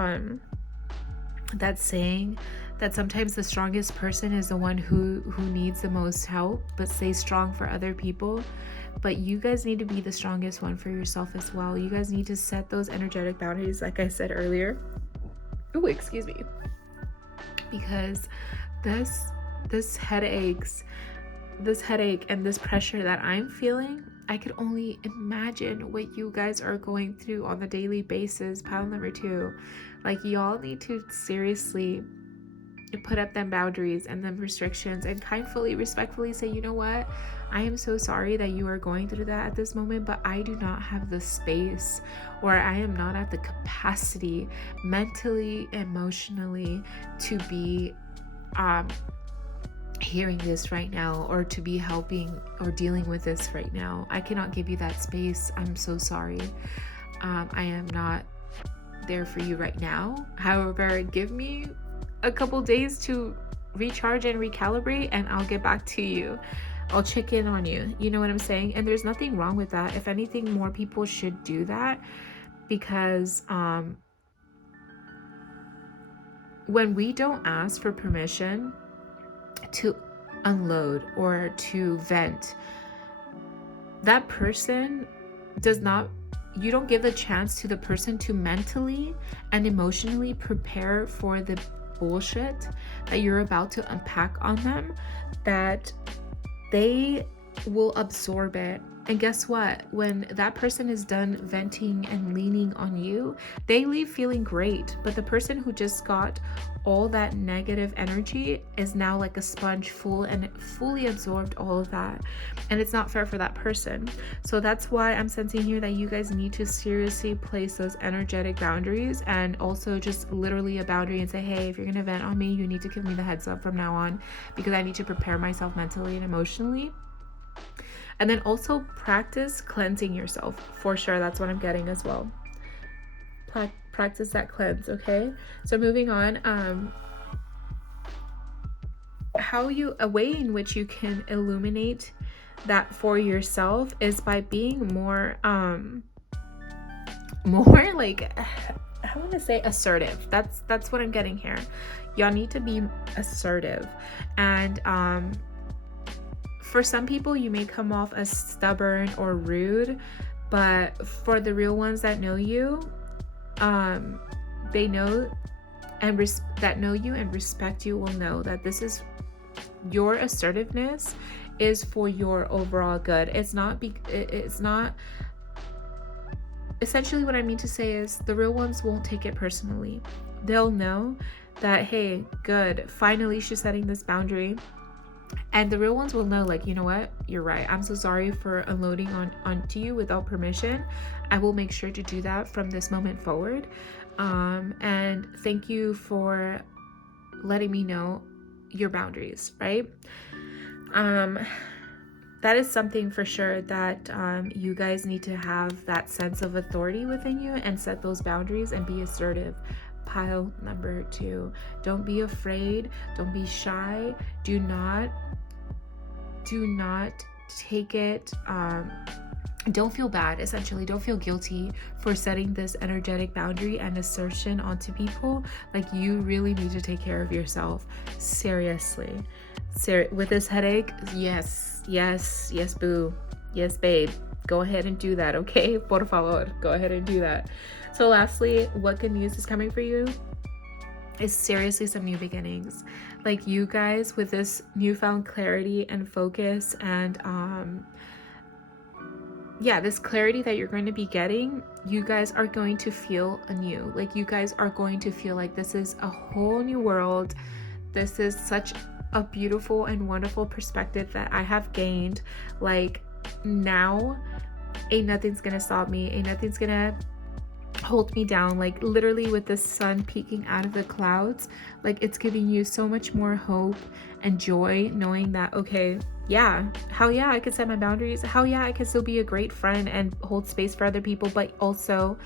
that saying that sometimes the strongest person is the one who needs the most help, but stay strong for other people. But you guys need to be the strongest one for yourself as well. You guys need to set those energetic boundaries, like I said earlier. Oh, excuse me. Because this headache and this pressure that I'm feeling, I could only imagine what you guys are going through on a daily basis. Pile number 2. Like, y'all need to seriously put up them boundaries and them restrictions and kindly, respectfully say, you know what, I am so sorry that you are going through that at this moment, but I do not have the space, or I am not at the capacity mentally, emotionally to be hearing this right now, or to be helping or dealing with this right now. I cannot give you that space. I'm so sorry. I am not there for you right now. However, give me a couple days to recharge and recalibrate, and I'll get back to you. I'll check in on you. You know what I'm saying? And there's nothing wrong with that. If anything, more people should do that, because when we don't ask for permission to unload or to vent, that person does not you don't give the chance to the person to mentally and emotionally prepare for the bullshit that you're about to unpack on them, that they will absorb it. And guess what? When that person is done venting and leaning on you, they leave feeling great. But the person who just got all that negative energy is now like a sponge, full and fully absorbed all of that. And it's not fair for that person. So that's why I'm sensing here that you guys need to seriously place those energetic boundaries, and also just literally a boundary and say, hey, if you're going to vent on me, you need to give me the heads up from now on, because I need to prepare myself mentally and emotionally. And then also practice cleansing yourself. For sure, that's what I'm getting as well. Practice that cleanse, okay? So moving on, a way in which you can illuminate that for yourself is by being more like, I want to say assertive. That's what I'm getting here. Y'all need to be assertive. And for some people, you may come off as stubborn or rude, but for the real ones that know you, they know and that know you and respect you will know that this is your assertiveness is for your overall good. It's not essentially what I mean to say is the real ones won't take it personally. They'll know that, hey, good, finally she's setting this boundary. And the real ones will know, like, you know what, you're right, I'm so sorry for unloading onto you without permission. I will make sure to do that from this moment forward. And thank you for letting me know your boundaries, right? That is something for sure that you guys need to have that sense of authority within you and set those boundaries and be assertive. Pile number 2, don't be afraid, don't be shy, do not take it, don't feel bad, essentially. Don't feel guilty for setting this energetic boundary and assertion onto people. Like, you really need to take care of yourself. Seriously. With this headache, yes, boo. Yes, babe. Go ahead and do that, okay? Por favor, go ahead and do that. So lastly, what good news is coming for you is seriously some new beginnings. Like, you guys, with this newfound clarity and focus and this clarity that you're going to be getting, you guys are going to feel anew. Like, you guys are going to feel like this is a whole new world. This is such a beautiful and wonderful perspective that I have gained. Like, now ain't nothing's gonna stop me, ain't nothing's gonna hold me down. Like, literally, with the sun peeking out of the clouds, like, it's giving you so much more hope and joy, knowing that, okay, yeah, hell yeah, I could set my boundaries, hell yeah, I could still be a great friend and hold space for other people, but also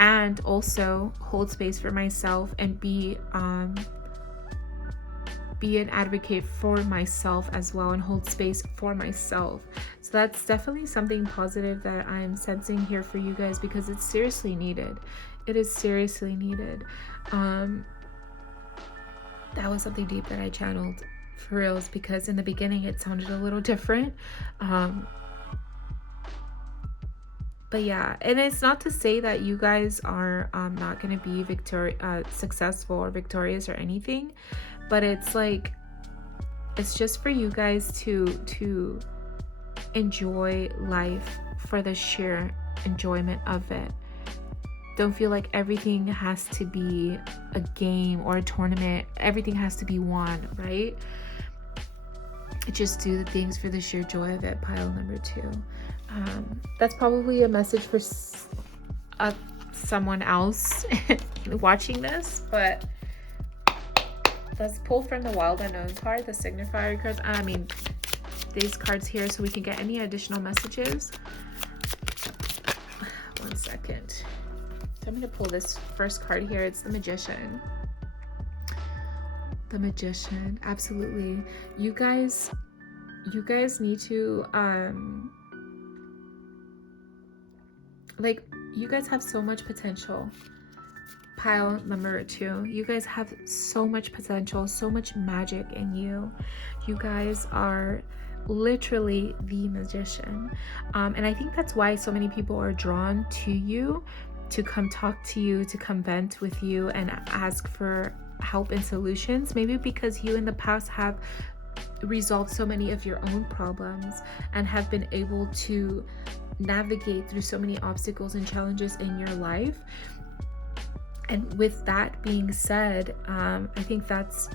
hold space for myself and be an advocate for myself as well, and hold space for myself. So that's definitely something positive that I'm sensing here for you guys, because it's seriously needed. It is seriously needed. That was something deep that I channeled for reals, because in the beginning it sounded a little different. But yeah, and it's not to say that you guys are not going to be successful or victorious or anything, but it's like, it's just for you guys to enjoy life for the sheer enjoyment of it. Don't feel like everything has to be a game or a tournament. Everything has to be won, right? Just do the things for the sheer joy of it. Pile number 2. That's probably a message for someone else watching this, but let's pull from the Wild Unknown card, the signifier cards. I mean, these cards here, so we can get any additional messages. 1 second. So I'm going to pull this first card here. It's the Magician. The Magician. Absolutely. You guys need to you guys have so much potential. Pile number 2. You guys have so much potential, so much magic in you. You guys are literally the magician. And I think that's why so many people are drawn to you, to come talk to you, to come vent with you and ask for help and solutions. Maybe because you in the past have resolved so many of your own problems and have been able to navigate through so many obstacles and challenges in your life. And with that being said, I think that's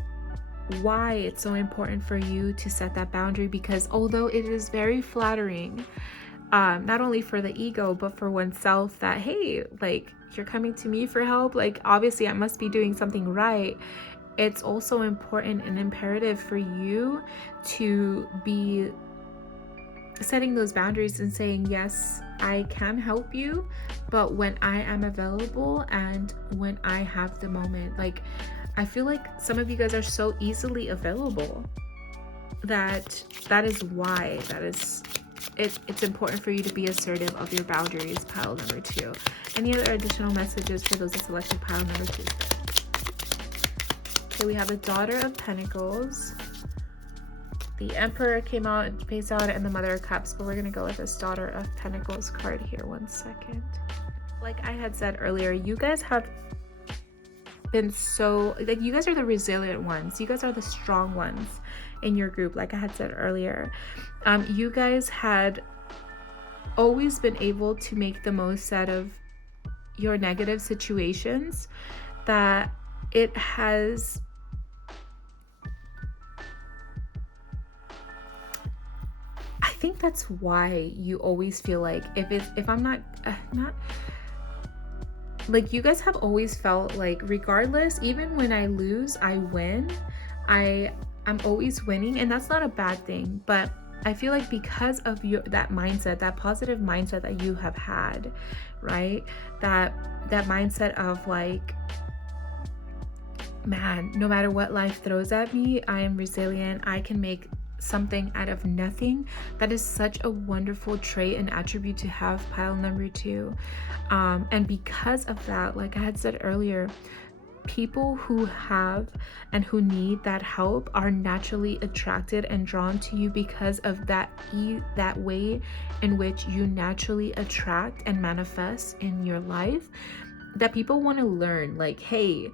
why it's so important for you to set that boundary, because although it is very flattering, not only for the ego but for oneself, that hey, like, you're coming to me for help, like obviously I must be doing something right, it's also important and imperative for you to be setting those boundaries and saying, yes, I can help you, but when I am available and when I have the moment. Like, I feel like some of you guys are so easily available that is why it's important for you to be assertive of your boundaries, pile number 2. Any other additional messages for those that selected pile number 2? Okay, we have a Daughter of Pentacles. The Emperor came out face out, and the Mother of Cups, but we're gonna go with this Daughter of Pentacles card here. 1 second. Like I had said earlier, you guys have been so, like, you guys are the resilient ones, you guys are the strong ones in your group. Like I had said earlier, you guys had always been able to make the most out of your negative situations, that it has, I think that's why you always feel like if I'm not like, you guys have always felt like regardless, even when I lose, I win. I'm always winning, and that's not a bad thing. But I feel like because of that mindset, that positive mindset that you have had, right? That mindset of like, man, no matter what life throws at me, I am resilient. I can make something out of nothing. That is such a wonderful trait and attribute to have, pile number 2. And because of that, like I had said earlier, people who have and who need that help are naturally attracted and drawn to you because of that way in which you naturally attract and manifest in your life. That people want to learn, like, hey,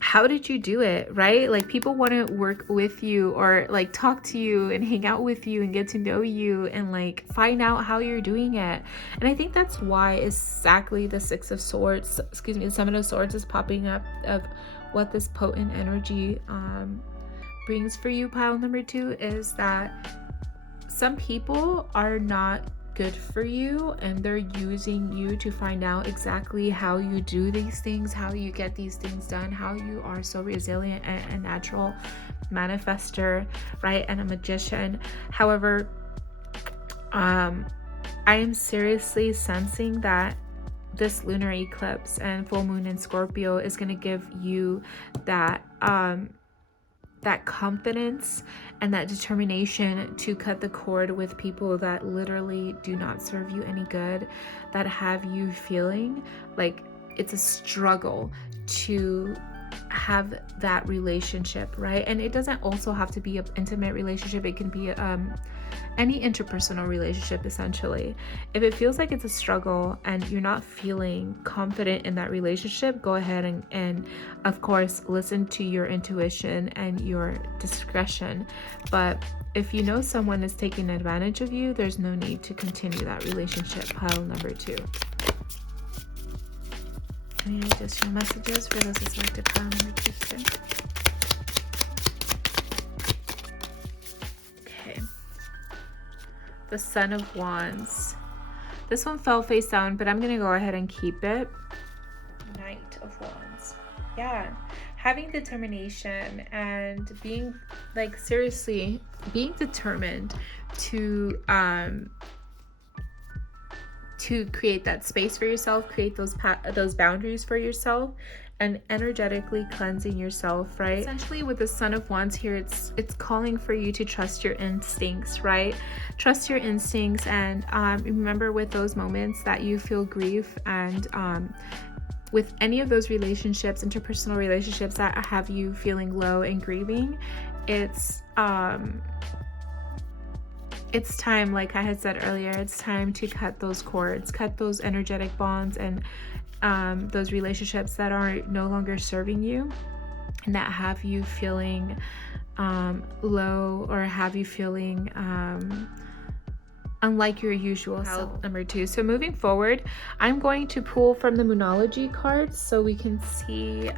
how did you do it, right? Like, people want to work with you, or like talk to you and hang out with you and get to know you and like find out how you're doing it. And I think that's why exactly the the Seven of Swords is popping up, of what this potent energy brings for you, pile number 2, is that some people are not good for you, and they're using you to find out exactly how you do these things, how you get these things done, how you are so resilient and a natural manifester, right, and a magician. However, I am seriously sensing that this lunar eclipse and full moon in Scorpio is going to give you that confidence and that determination to cut the cord with people that literally do not serve you any good, that have you feeling like it's a struggle to have that relationship, right? And it doesn't also have to be an intimate relationship. It can be any interpersonal relationship, essentially. If it feels like it's a struggle and you're not feeling confident in that relationship, go ahead and of course listen to your intuition and your discretion. But if you know someone is taking advantage of you, there's no need to continue that relationship, pile number 2. Any additional messages for those who selected pile number 2 today? Okay. The Son of Wands. This one fell face down, but I'm going to go ahead and keep it. Knight of Wands. Yeah. Having determination and being, like, seriously, being determined to create that space for yourself, create those boundaries for yourself, and energetically cleansing yourself, right? Essentially, with the Son of Wands here, it's calling for you to trust your instincts, right? Trust your instincts, and remember, with those moments that you feel grief, and with any of those relationships, interpersonal relationships that have you feeling low and grieving, it's it's time, like I had said earlier, it's time to cut those cords, cut those energetic bonds, and those relationships that are no longer serving you and that have you feeling low, or have you feeling unlike your usual self. Number 2. So moving forward, I'm going to pull from the Moonology cards so we can see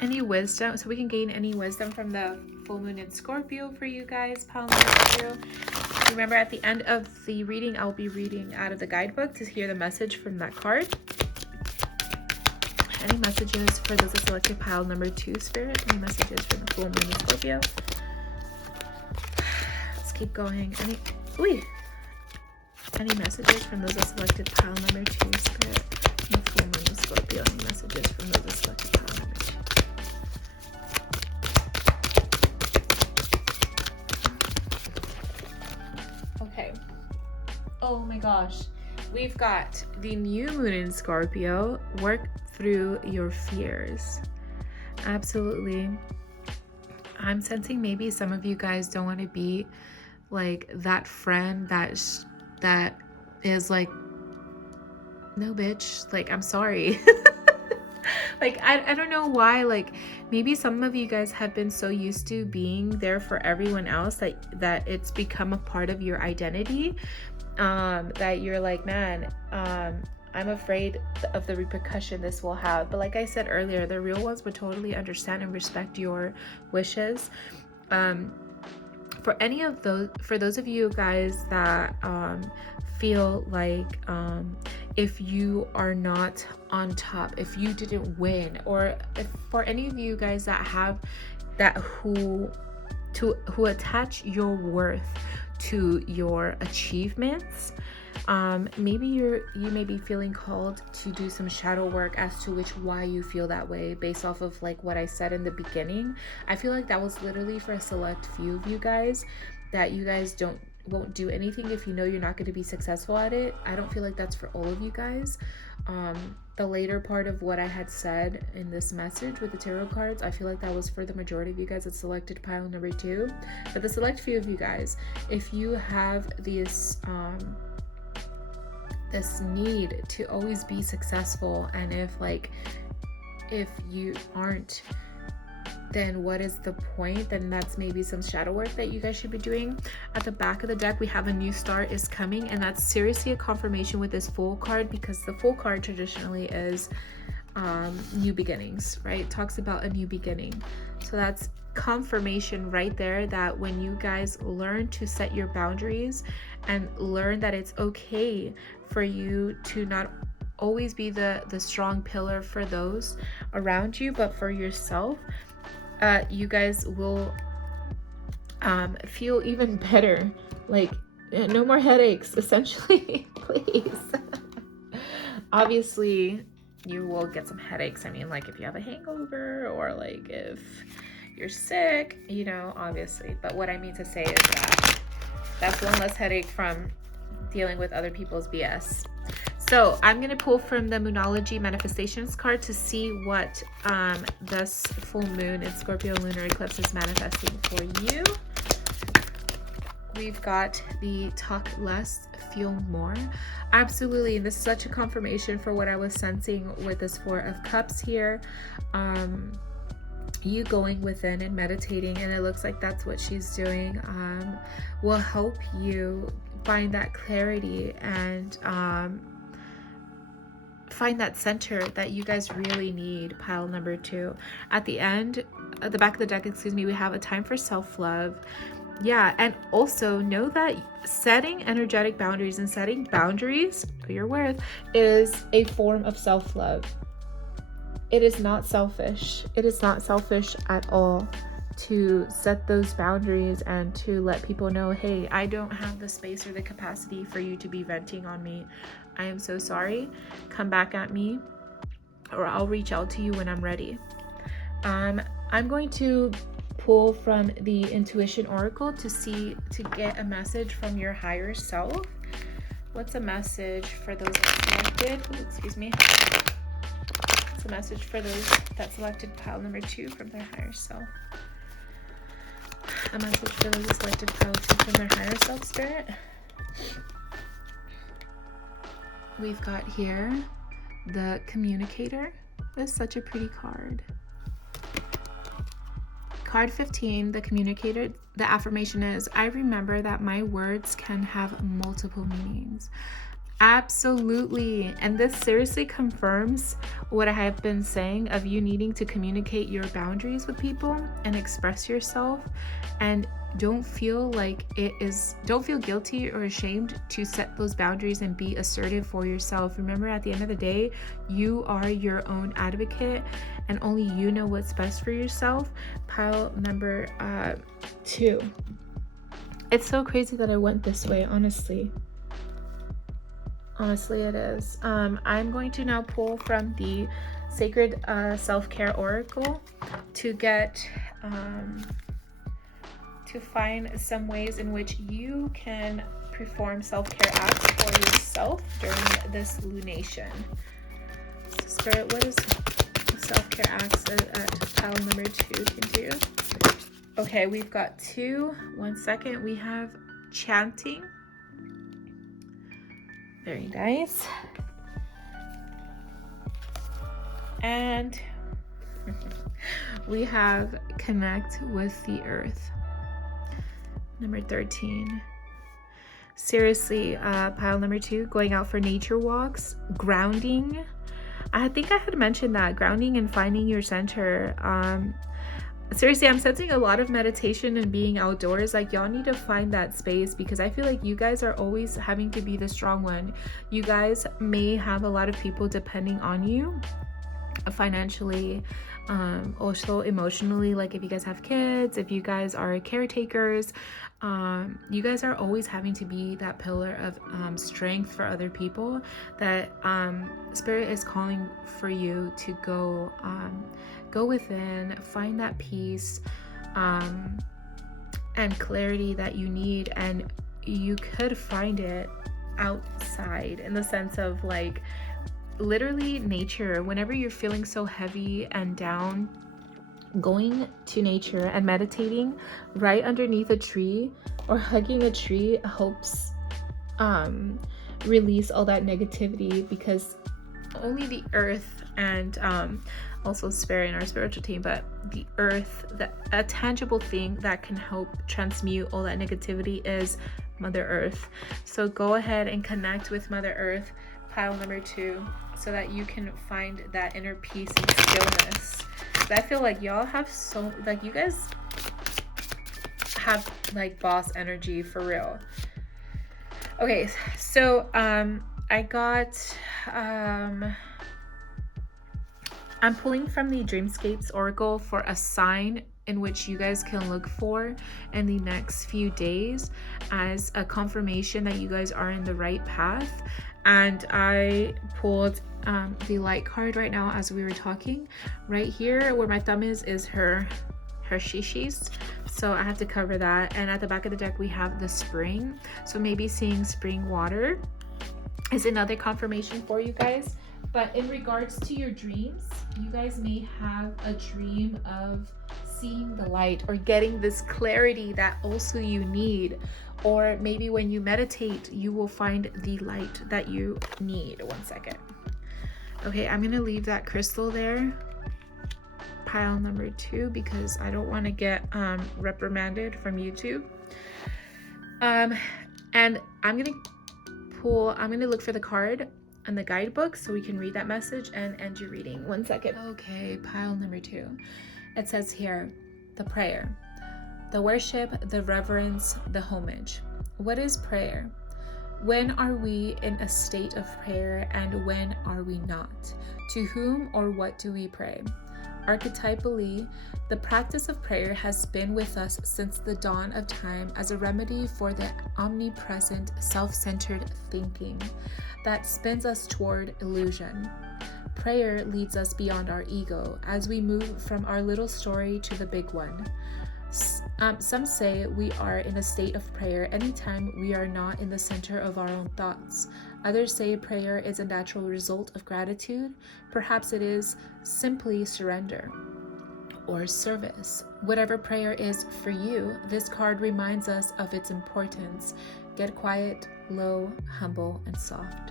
any wisdom, so we can gain any wisdom from the full moon in Scorpio for you guys, pile number 2. Remember, at the end of the reading, I'll be reading out of the guidebook to hear the message from that card. Any messages for those that selected pile number 2, Spirit? Any messages for the full moon in Scorpio? Let's keep going. Any messages from those that selected pile number 2, Spirit? The full moon in Scorpio. Any messages from those that selected pile number 2? Okay. Oh my gosh. We've got the new moon in Scorpio. Work through your fears. Absolutely. I'm sensing maybe some of you guys don't want to be like that friend that is like, no bitch, like, I'm sorry. Like, I don't know why, like, maybe some of you guys have been so used to being there for everyone else that it's become a part of your identity, that you're like, man, I'm afraid of the repercussion this will have. But like I said earlier, the real ones would totally understand and respect your wishes. For those of you guys that feel like if you are not on top, if you didn't win, or if for any of you guys that have that who attach your worth to your achievements, maybe you may be feeling called to do some shadow work as to why you feel that way, based off of like what I said in the beginning. I feel like that was literally for a select few of you guys, that you guys won't do anything if you know you're not going to be successful at it. I don't feel like that's for all of you guys. The later part of what I had said in this message with the tarot cards, I feel like that was for the majority of you guys that selected pile number 2. But the select few of you guys, if you have this need to always be successful, and if you aren't, then what is the point? Then that's maybe some shadow work that you guys should be doing. At the back of the deck, we have a new start is coming, and that's seriously a confirmation with this Fool card, because the Fool card traditionally is new beginnings, right? It talks about a new beginning. So that's confirmation right there that when you guys learn to set your boundaries and learn that it's okay for you to not always be the strong pillar for those around you, but for yourself, you guys will feel even better. Like, no more headaches, essentially. Please. Obviously, you will get some headaches. I mean, like if you have a hangover, or like if you're sick, you know, obviously. But what I mean to say is that that's one less headache from dealing with other people's BS. So I'm going to pull from the Moonology Manifestations card to see what this full moon in Scorpio lunar eclipse is manifesting for you. We've got the talk less, feel more. Absolutely. This is such a confirmation for what I was sensing with this Four of Cups here. You going within and meditating, and it looks like that's what she's doing, will help you find that clarity and find that center that you guys really need, pile number 2. At the back of the deck, we have a time for self-love. Yeah, and also know that setting energetic boundaries and setting boundaries for your worth is a form of self-love. It is not selfish. It is not selfish at all to set those boundaries and to let people know, hey, I don't have the space or the capacity for you to be venting on me. I am so sorry. Come back at me, or I'll reach out to you when I'm ready. I'm going to pull from the Intuition Oracle to get a message from your higher self. What's a message for those that selected? Excuse me. What's a message for those that selected pile number 2 from their higher self? A message for the selected galaxy from their higher self, Spirit. We've got here the Communicator. This is such a pretty card. Card 15, the Communicator. The affirmation is, I remember that my words can have multiple meanings. Absolutely. And this seriously confirms what I have been saying of you needing to communicate your boundaries with people and express yourself, and don't feel guilty or ashamed to set those boundaries and be assertive for yourself. Remember, at the end of the day, you are your own advocate and only you know what's best for yourself. Pile number 2. It's so crazy that I went this way, honestly. Honestly, it is. I'm going to now pull from the Sacred Self-Care Oracle to get to find some ways in which you can perform self-care acts for yourself during this lunation. So Spirit, what is self-care acts at pile number 2 can do? Okay, we've got 2. 1 second. We have chanting. Very nice. And we have connect with the earth. Number 13. Seriously, pile number 2, going out for nature walks, grounding. I think I had mentioned that, grounding and finding your center. Seriously, I'm sensing a lot of meditation and being outdoors. Like, y'all need to find that space, because I feel like you guys are always having to be the strong one. You guys may have a lot of people depending on you financially, also emotionally. Like, if you guys have kids, if you guys are caretakers, you guys are always having to be that pillar of strength for other people. That Spirit is calling for you to go within, find that peace and clarity that you need, and you could find it outside, in the sense of like literally nature. Whenever you're feeling so heavy and down, going to nature and meditating right underneath a tree or hugging a tree helps release all that negativity, because only the earth and also Spirit in our spiritual team, but the earth, a tangible thing that can help transmute all that negativity is Mother Earth. So go ahead and connect with Mother Earth, pile number 2, so that you can find that inner peace and stillness. But I feel like y'all have you guys have like boss energy for real. Okay, so I got I'm pulling from the Dreamscapes Oracle for a sign in which you guys can look for in the next few days as a confirmation that you guys are in the right path. And I pulled the light card right now as we were talking. Right here where my thumb is her shishis, so I have to cover that. And at the back of the deck we have the spring, so maybe seeing spring water is another confirmation for you guys. But in regards to your dreams, you guys may have a dream of seeing the light or getting this clarity that also you need. Or maybe when you meditate, you will find the light that you need. 1 second. Okay, I'm going to leave that crystal there, pile number 2, because I don't want to get reprimanded from YouTube. And I'm going to look for the card and the guidebook so we can read that message and end your reading. 1 second. Okay, pile number 2. It says here, the prayer, the worship, the reverence, the homage. What is prayer? When are we in a state of prayer and when are we not? To whom or what do we pray? Archetypally, the practice of prayer has been with us since the dawn of time as a remedy for the omnipresent self-centered thinking that spins us toward illusion. Prayer leads us beyond our ego as we move from our little story to the big one. Some say we are in a state of prayer anytime we are not in the center of our own thoughts. Others say prayer is a natural result of gratitude. Perhaps it is simply surrender. or service. Whatever prayer is for you, this card reminds us of its importance. Get quiet, low, humble, and soft.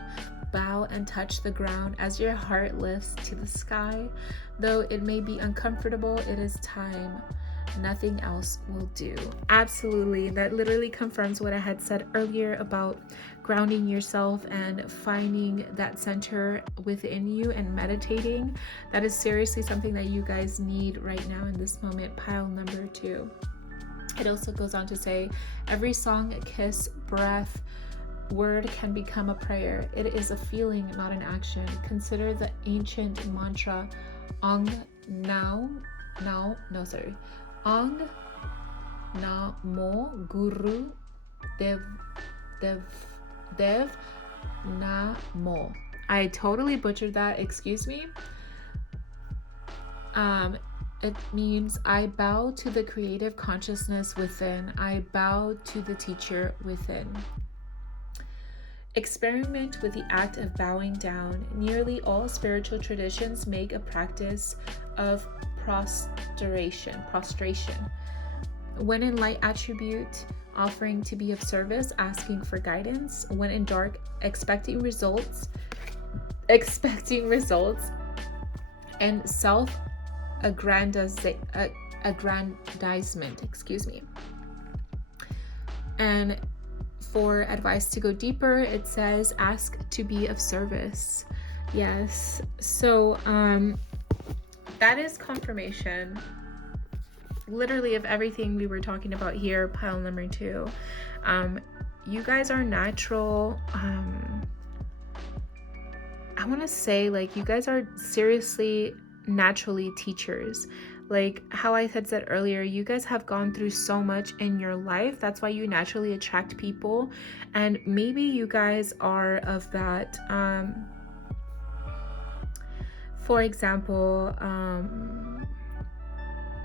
Bow and touch the ground as your heart lifts to the sky. Though it may be uncomfortable, it is time. Nothing else will do. Absolutely. That literally confirms what I had said earlier about grounding yourself and finding that center within you and meditating. That is seriously something that you guys need right now in this moment. Pile number 2. It also goes on to say, every song, kiss, breath, word can become a prayer. It is a feeling, not an action. Consider the ancient mantra Ang Namo Guru Dev Namo. I totally butchered that, excuse me. It means I bow to the creative consciousness within. I bow to the teacher within. Experiment with the act of bowing down. Nearly all spiritual traditions make a practice of prostration. When in light attribute, offering to be of service, asking for guidance. When in dark, expecting results, and self-aggrandizement, excuse me. And for advice to go deeper, it says ask to be of service. Yes. So that is confirmation literally of everything we were talking about here. Pile number 2. You guys are natural. I want to say, like, you guys are seriously naturally teachers. Like how I had said earlier, you guys have gone through so much in your life. That's why you naturally attract people. And maybe you guys are of that. For example,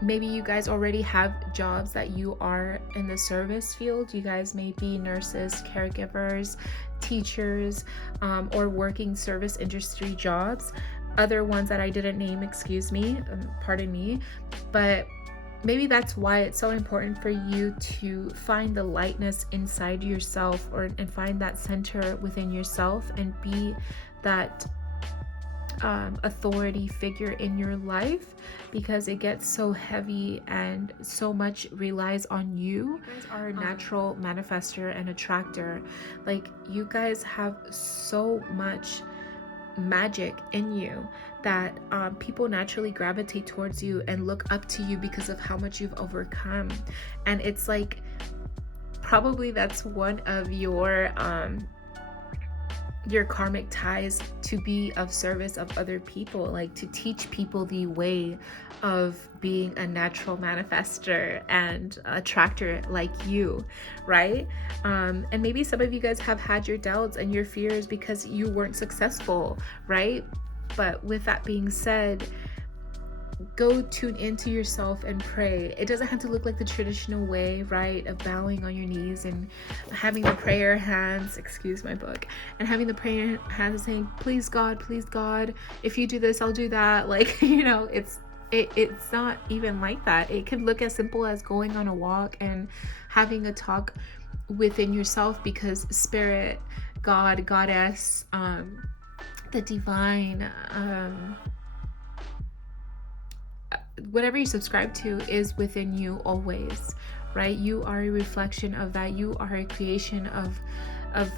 maybe you guys already have jobs that you are in the service field. You guys may be nurses, caregivers, teachers, or working service industry jobs. Other ones that I didn't name, excuse me, pardon me, but maybe that's why it's so important for you to find the lightness inside yourself, and find that center within yourself and be that authority figure in your life, because it gets so heavy and so much relies on you. You guys are a natural manifester and attractor. Like, you guys have so much magic in you that people naturally gravitate towards you and look up to you because of how much you've overcome. And it's like, probably that's one of your karmic ties, to be of service of other people, like to teach people the way of being a natural manifester and attractor like you, right? And maybe some of you guys have had your doubts and your fears because you weren't successful, right? But with that being said, go tune into yourself and pray. It doesn't have to look like the traditional way, right, of bowing on your knees and having the prayer hands, excuse my book, and having the prayer hands saying, please God, if you do this, I'll do that. Like, you know, it's not even like that. It could look as simple as going on a walk and having a talk within yourself, because spirit, God, goddess, the divine, whatever you subscribe to is within you always, right? You are a reflection of that. You are a creation of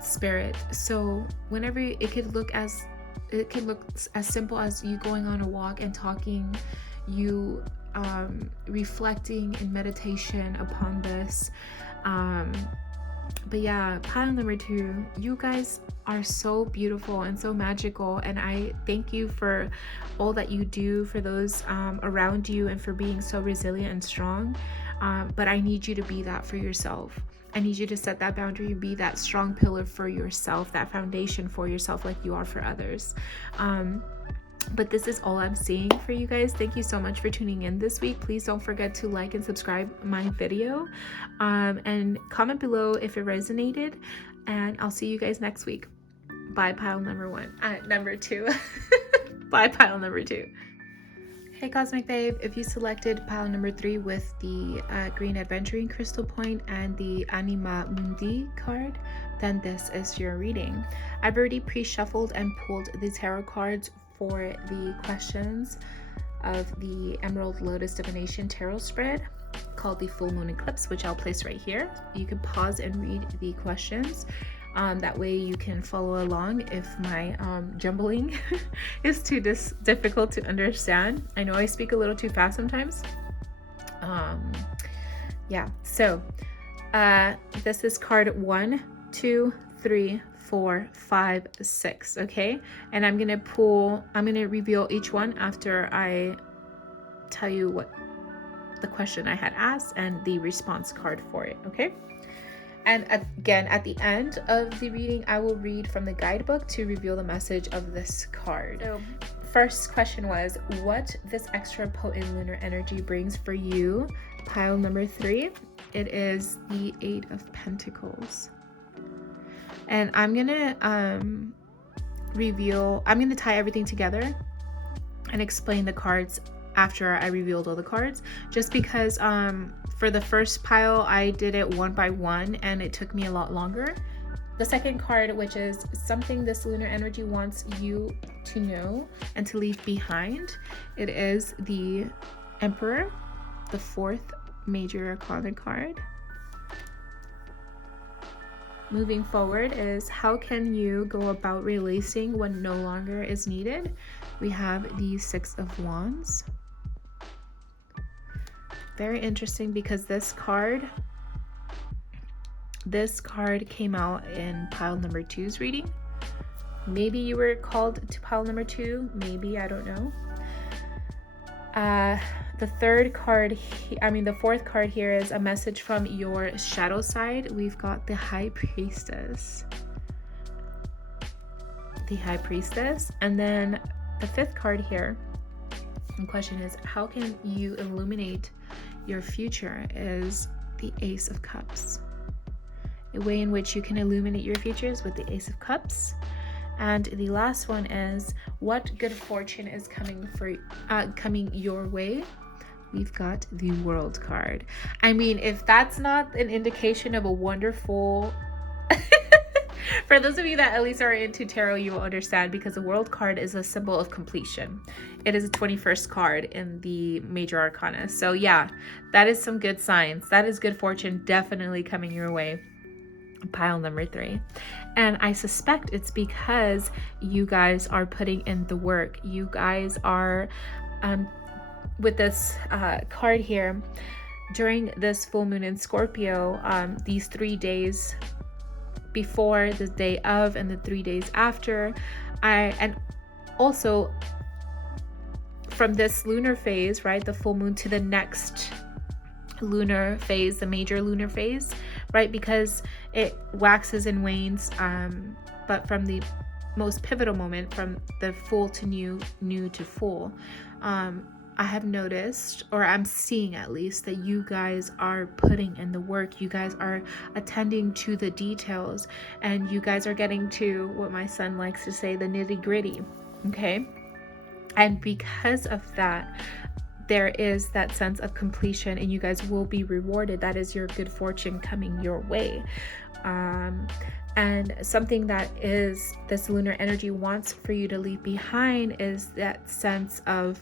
spirit. So whenever it could look as simple as you going on a walk and talking, you reflecting in meditation upon this. But yeah, pile number 2, you guys are so beautiful and so magical, and I thank you for all that you do for those around you and for being so resilient and strong. But I need you to be that for yourself. I need you to set that boundary and be that strong pillar for yourself, that foundation for yourself, like you are for others. But this is all I'm seeing for you guys. Thank you so much for tuning in this week. Please don't forget to like and subscribe my video, and comment below if it resonated, and I'll see you guys next week. Bye, pile number 2. Bye, pile number 2. Hey Cosmic Babe, if you selected pile number 3 with the green adventuring crystal point and the Anima Mundi card, then this is your reading. I've already pre-shuffled and pulled the tarot cards for the questions of the Emerald Lotus Divination Tarot spread called the Full Moon Eclipse, which I'll place right here. You can pause and read the questions. That way you can follow along if my jumbling is too difficult to understand. I know I speak a little too fast sometimes. Yeah, so this is card 1, 2, 3, 4, 5, 6, okay? And I'm gonna reveal each one after I tell you what the question I had asked and the response card for it, okay? And again, at the end of the reading, I will read from the guidebook to reveal the message of this card. So, first question was, what this extra potent lunar energy brings for you? Pile number 3, it is the 8 of Pentacles. And I'm gonna tie everything together and explain the cards after I revealed all the cards, just because for the first pile I did it one by one and it took me a lot longer. The second card, which is something this lunar energy wants you to know and to leave behind, it is the Emperor, the 4th major arcana card. Moving forward is, how can you go about releasing what no longer is needed? We have the 6 of Wands. Very interesting, because this card came out in pile number 2's reading. Maybe you were called to pile number 2, maybe, I don't know. The fourth card here is a message from your shadow side. We've got the High Priestess. The High Priestess. And then the 5th card here, the question is, how can you illuminate your future? Is the Ace of Cups. A way in which you can illuminate your futures with the Ace of Cups. And the last one is, what good fortune is coming your way? We've got the World card. I mean, if that's not an indication of a wonderful for those of you that at least are into tarot, you will understand, because the World card is a symbol of completion. It is a 21st card in the major arcana. So yeah, that is some good signs. That is good fortune definitely coming your way. Pile number 3. And I suspect it's because you guys are putting in the work. You guys are with this card here, during this full moon in Scorpio, these 3 days before, the day of, and the 3 days after, and also from this lunar phase, right, the full moon, to the next lunar phase, the major lunar phase, right, because it waxes and wanes, but from the most pivotal moment, from the full to new to full, I have noticed, or I'm seeing at least, that you guys are putting in the work. You guys are attending to the details, and you guys are getting to what my son likes to say, the nitty-gritty, okay? And because of that, there is that sense of completion, and you guys will be rewarded. That is your good fortune coming your way. And something that is this lunar energy wants for you to leave behind is that sense of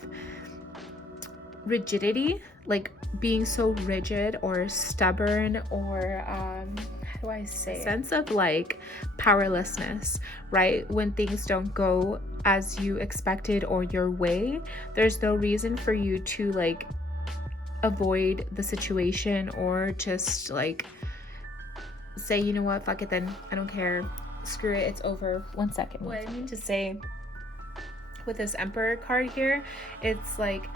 rigidity, like being so rigid or stubborn, or how do I say, sense of like powerlessness, right? When things don't go as you expected or your way, there's no reason for you to like avoid the situation, or just like say, you know what, fuck it then, I don't care, screw it, it's over. One second. What I mean to say with this Emperor card here, it's like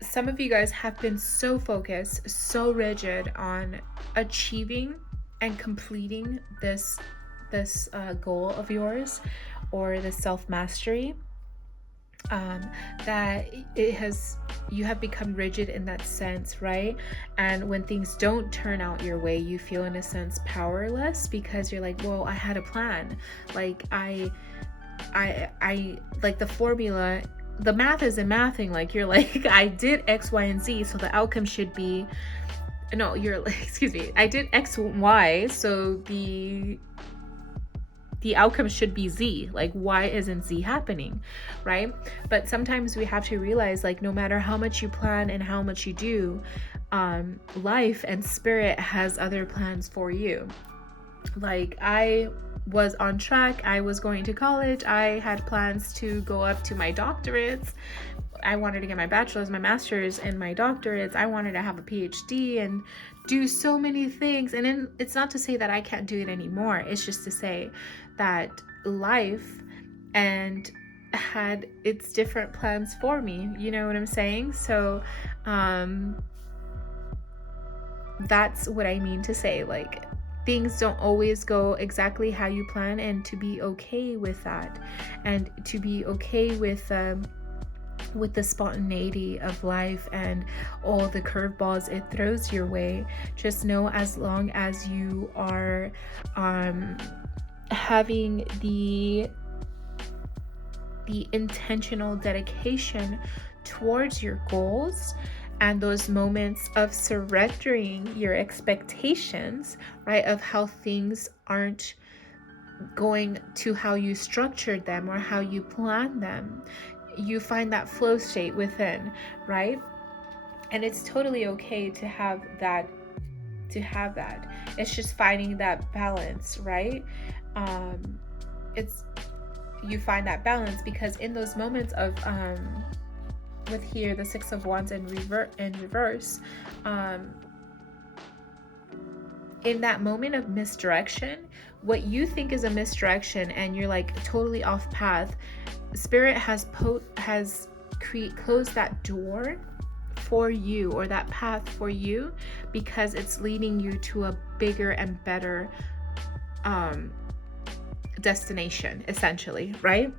some of you guys have been so focused, so rigid on achieving and completing this goal of yours, or the self-mastery, that you have become rigid in that sense, right? And when things don't turn out your way, you feel in a sense powerless, because you're like, well, I had a plan, like I like the formula the math isn't mathing. Like, you're like, I did X, Y, and Z, so the outcome should be, no, you're like, excuse me, I did X, Y, so the outcome should be Z. Like, why isn't Z happening, right? But sometimes we have to realize, like, no matter how much you plan and how much you do, life and spirit has other plans for you. Like, I was on track. I was going to college. I had plans to go up to my doctorates. I wanted to get my bachelor's, my master's, and my doctorates. I wanted to have a PhD and do so many things. And it's not to say that I can't do it anymore. It's just to say that life and had its different plans for me. You know what I'm saying? So that's what I mean to say. Like, things don't always go exactly how you plan, and to be okay with that, and to be okay with the spontaneity of life and all the curveballs it throws your way. Just know, as long as you are having the intentional dedication towards your goals, and those moments of surrendering your expectations, right, of how things aren't going to how you structured them or how you planned them, you find that flow state within, right? And it's totally okay to have that. It's just finding that balance, right? You find that balance, because in those moments of with here the Six of Wands in reverse, in that moment of misdirection, what you think is a misdirection and you're like totally off path, Spirit has closed that door for you, or that path for you, because it's leading you to a bigger and better destination, essentially, right?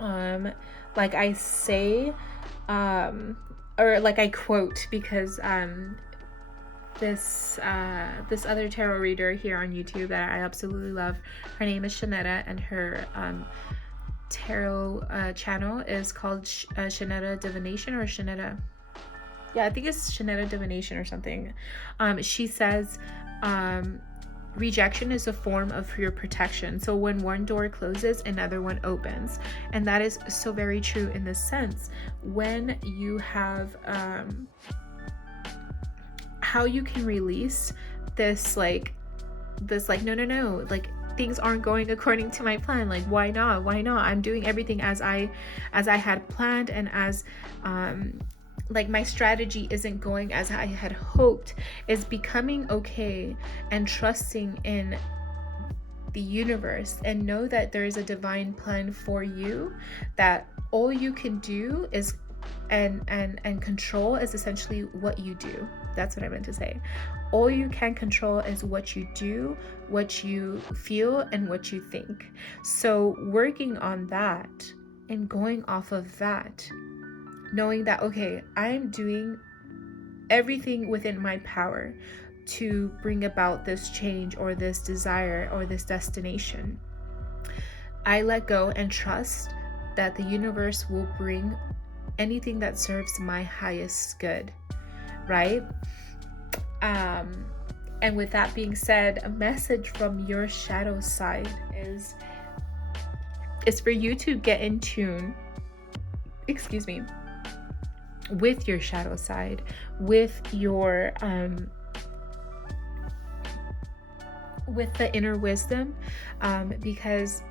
Like I say, or like I quote, because this other tarot reader here on YouTube that I absolutely love, her name is Shanetta, and her tarot channel is called Shanetta Divination, or Shanetta, I think it's Shanetta Divination or something. She says, rejection is a form of your protection. So when one door closes, another one opens. And that is so very true in this sense. When you have how you can release this like no, like, things aren't going according to my plan. Like, why not? I'm doing everything as I had planned, and as like my strategy isn't going as I had hoped. Is becoming okay and trusting in the universe, and know that there is a divine plan for you, that all you can do is and control is essentially what you do. That's what I meant to say. All you can control is what you do, what you feel, and what you think. So working on that and going off of that, knowing that, okay, I'm doing everything within my power to bring about this change, or this desire, or this destination. I let go and trust that the universe will bring anything that serves my highest good, right? And with that being said, a message from your shadow side is for you to get in tune, with your shadow side, with your with the inner wisdom, because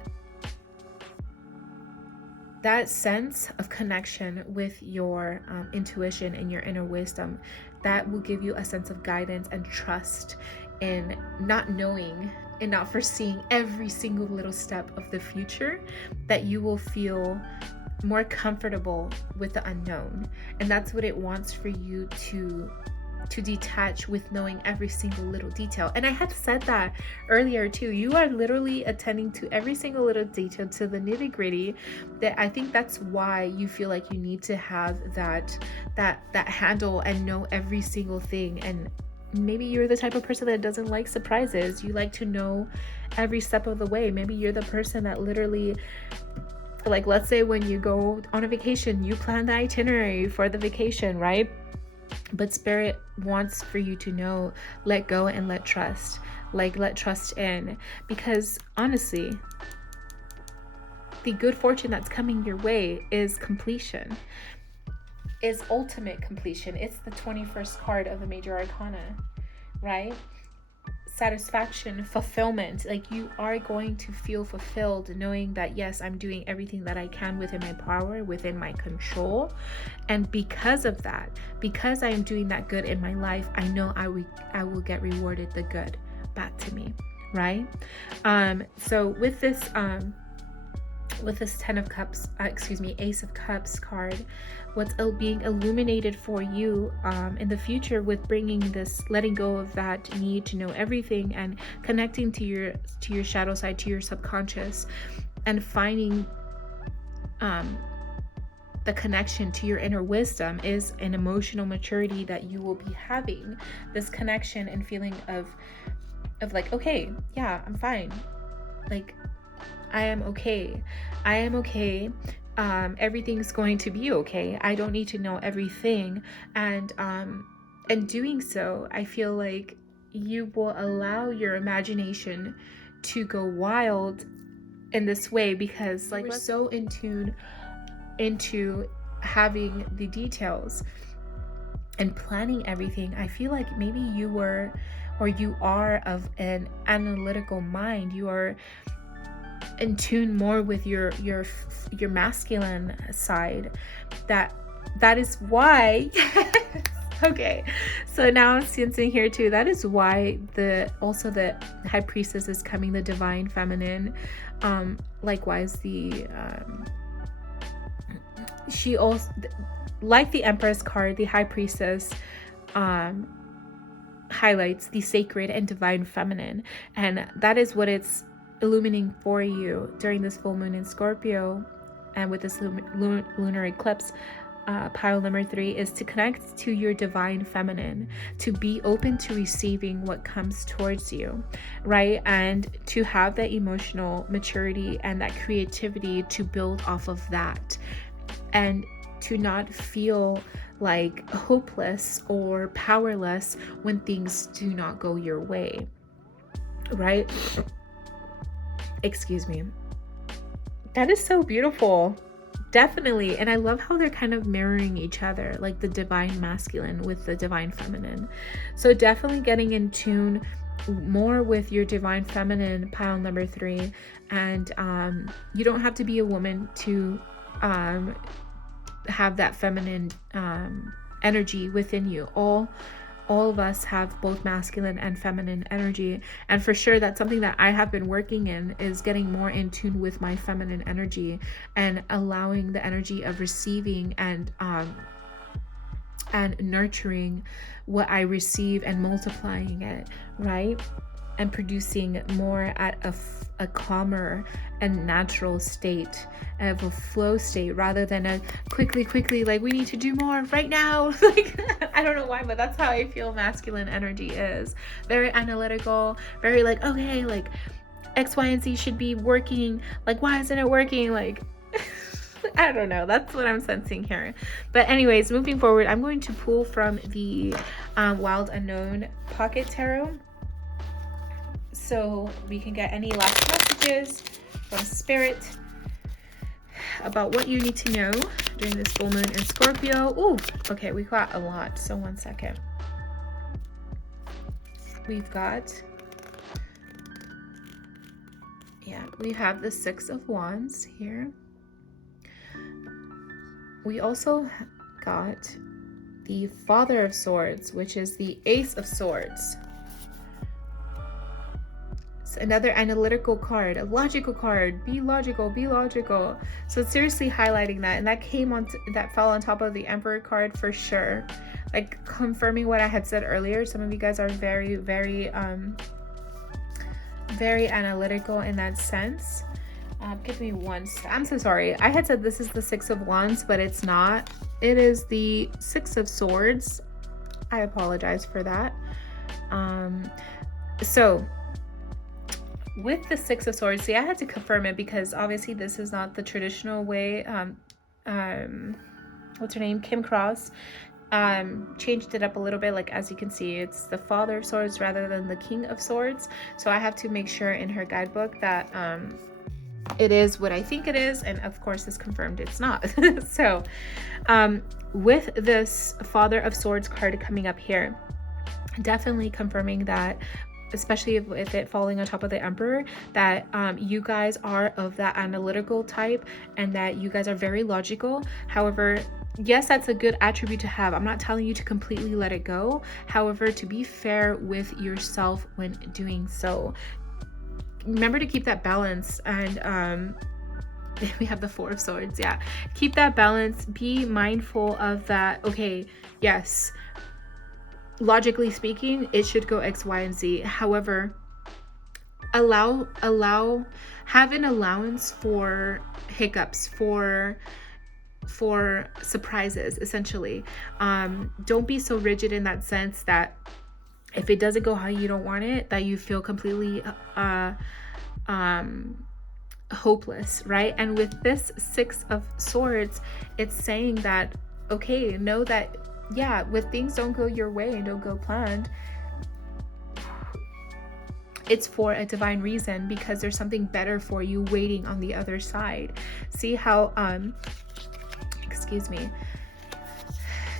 that sense of connection with your intuition and your inner wisdom, that will give you a sense of guidance and trust in not knowing and not foreseeing every single little step of the future, that you will feel more comfortable with the unknown. And that's what it wants for you to detach with, knowing every single little detail. And I had said that earlier too. You are literally attending to every single little detail, to the nitty-gritty. That I think that's why you feel like you need to have that handle and know every single thing. And maybe you're the type of person that doesn't like surprises. You like to know every step of the way. Maybe you're the person that literally Like, let's say when you go on a vacation, you plan the itinerary for the vacation, right? But Spirit wants for you to know, let go and let trust. Like, let trust in. Because honestly, the good fortune that's coming your way is completion, is ultimate completion. It's the 21st card of the major arcana, right? Satisfaction, fulfillment. Like, you are going to feel fulfilled knowing that, yes, I'm doing everything that I can within my power, within my control. And because of that, because I am doing that good in my life, I know I will get rewarded the good back to me, right? So with this 10 of cups, Ace of Cups card, what's being illuminated for you in the future with bringing this, letting go of that need to know everything and connecting to your shadow side, to your subconscious, and finding the connection to your inner wisdom, is an emotional maturity that you will be having. This connection and feeling of like, okay, yeah, I'm fine. Like, I am okay. Everything's going to be okay. I don't need to know everything. And doing so, I feel like you will allow your imagination to go wild in this way, because like, we're so in tune into having the details and planning everything. I feel like maybe you were, or you are, of an analytical mind. You are in tune more with your masculine side. That is why okay, so now I'm sensing here too, that is why the High Priestess is coming, the divine feminine. Likewise, the she also, like the Empress card, the High Priestess highlights the sacred and divine feminine, and that is what it's illuminating for you during this full moon in Scorpio. And with this lunar eclipse, pile number 3 is to connect to your divine feminine, to be open to receiving what comes towards you, right? And to have that emotional maturity and that creativity to build off of that, and to not feel like hopeless or powerless when things do not go your way, right? Excuse me. That is so beautiful. Definitely. And I love how they're kind of mirroring each other, like the divine masculine with the divine feminine. So definitely getting in tune more with your divine feminine, pile number 3. And you don't have to be a woman to have that feminine energy within you. All of us have both masculine and feminine energy, and for sure that's something that I have been working in, is getting more in tune with my feminine energy and allowing the energy of receiving and nurturing what I receive and multiplying it, right? And producing more at a calmer and natural state, of a flow state, rather than a quickly, like, we need to do more right now. Like, I don't know why, but that's how I feel masculine energy is. Very analytical, very like, okay, like X, Y, and Z should be working. Like, why isn't it working? Like, I don't know. That's what I'm sensing here. But anyways, moving forward, I'm going to pull from the Wild Unknown Pocket Tarot, so we can get any last messages from Spirit about what you need to know during this full moon in Scorpio. Ooh, okay, we got a lot. So one second. We've got, we have the 6 of Wands here. We also got the Father of Swords, which is the Ace of Swords. Another analytical card, a logical card. Be logical, be logical. So it's seriously highlighting that, and that fell on top of the Emperor card for sure. Like, confirming what I had said earlier. Some of you guys are very, very, very analytical in that sense. Give me one second. I'm so sorry. I had said this is the 6 of Wands, but it's not. It is the 6 of Swords. I apologize for that. So with the Six of Swords, see, I had to confirm it because obviously this is not the traditional way. What's her name? Kim Cross changed it up a little bit. Like, as you can see, it's the Father of Swords rather than the King of Swords. So I have to make sure in her guidebook that it is what I think it is, and of course it's confirmed it's not. So with this Father of Swords card coming up here, definitely confirming that, especially with it falling on top of the Emperor, that you guys are of that analytical type and that you guys are very logical. However, yes, that's a good attribute to have. I'm not telling you to completely let it go. However, to be fair with yourself when doing so. Remember to keep that balance. And we have the Four of Swords. Yeah, keep that balance. Be mindful of that. Okay, yes, logically speaking, it should go X, Y, and Z. However, have an allowance for hiccups, for surprises, essentially. Don't be so rigid in that sense that if it doesn't go how you don't want it, that you feel completely hopeless, right? And with this Six of Swords, it's saying that, okay, know that, yeah, when things don't go your way and don't go planned, it's for a divine reason, because there's something better for you waiting on the other side. See how excuse me,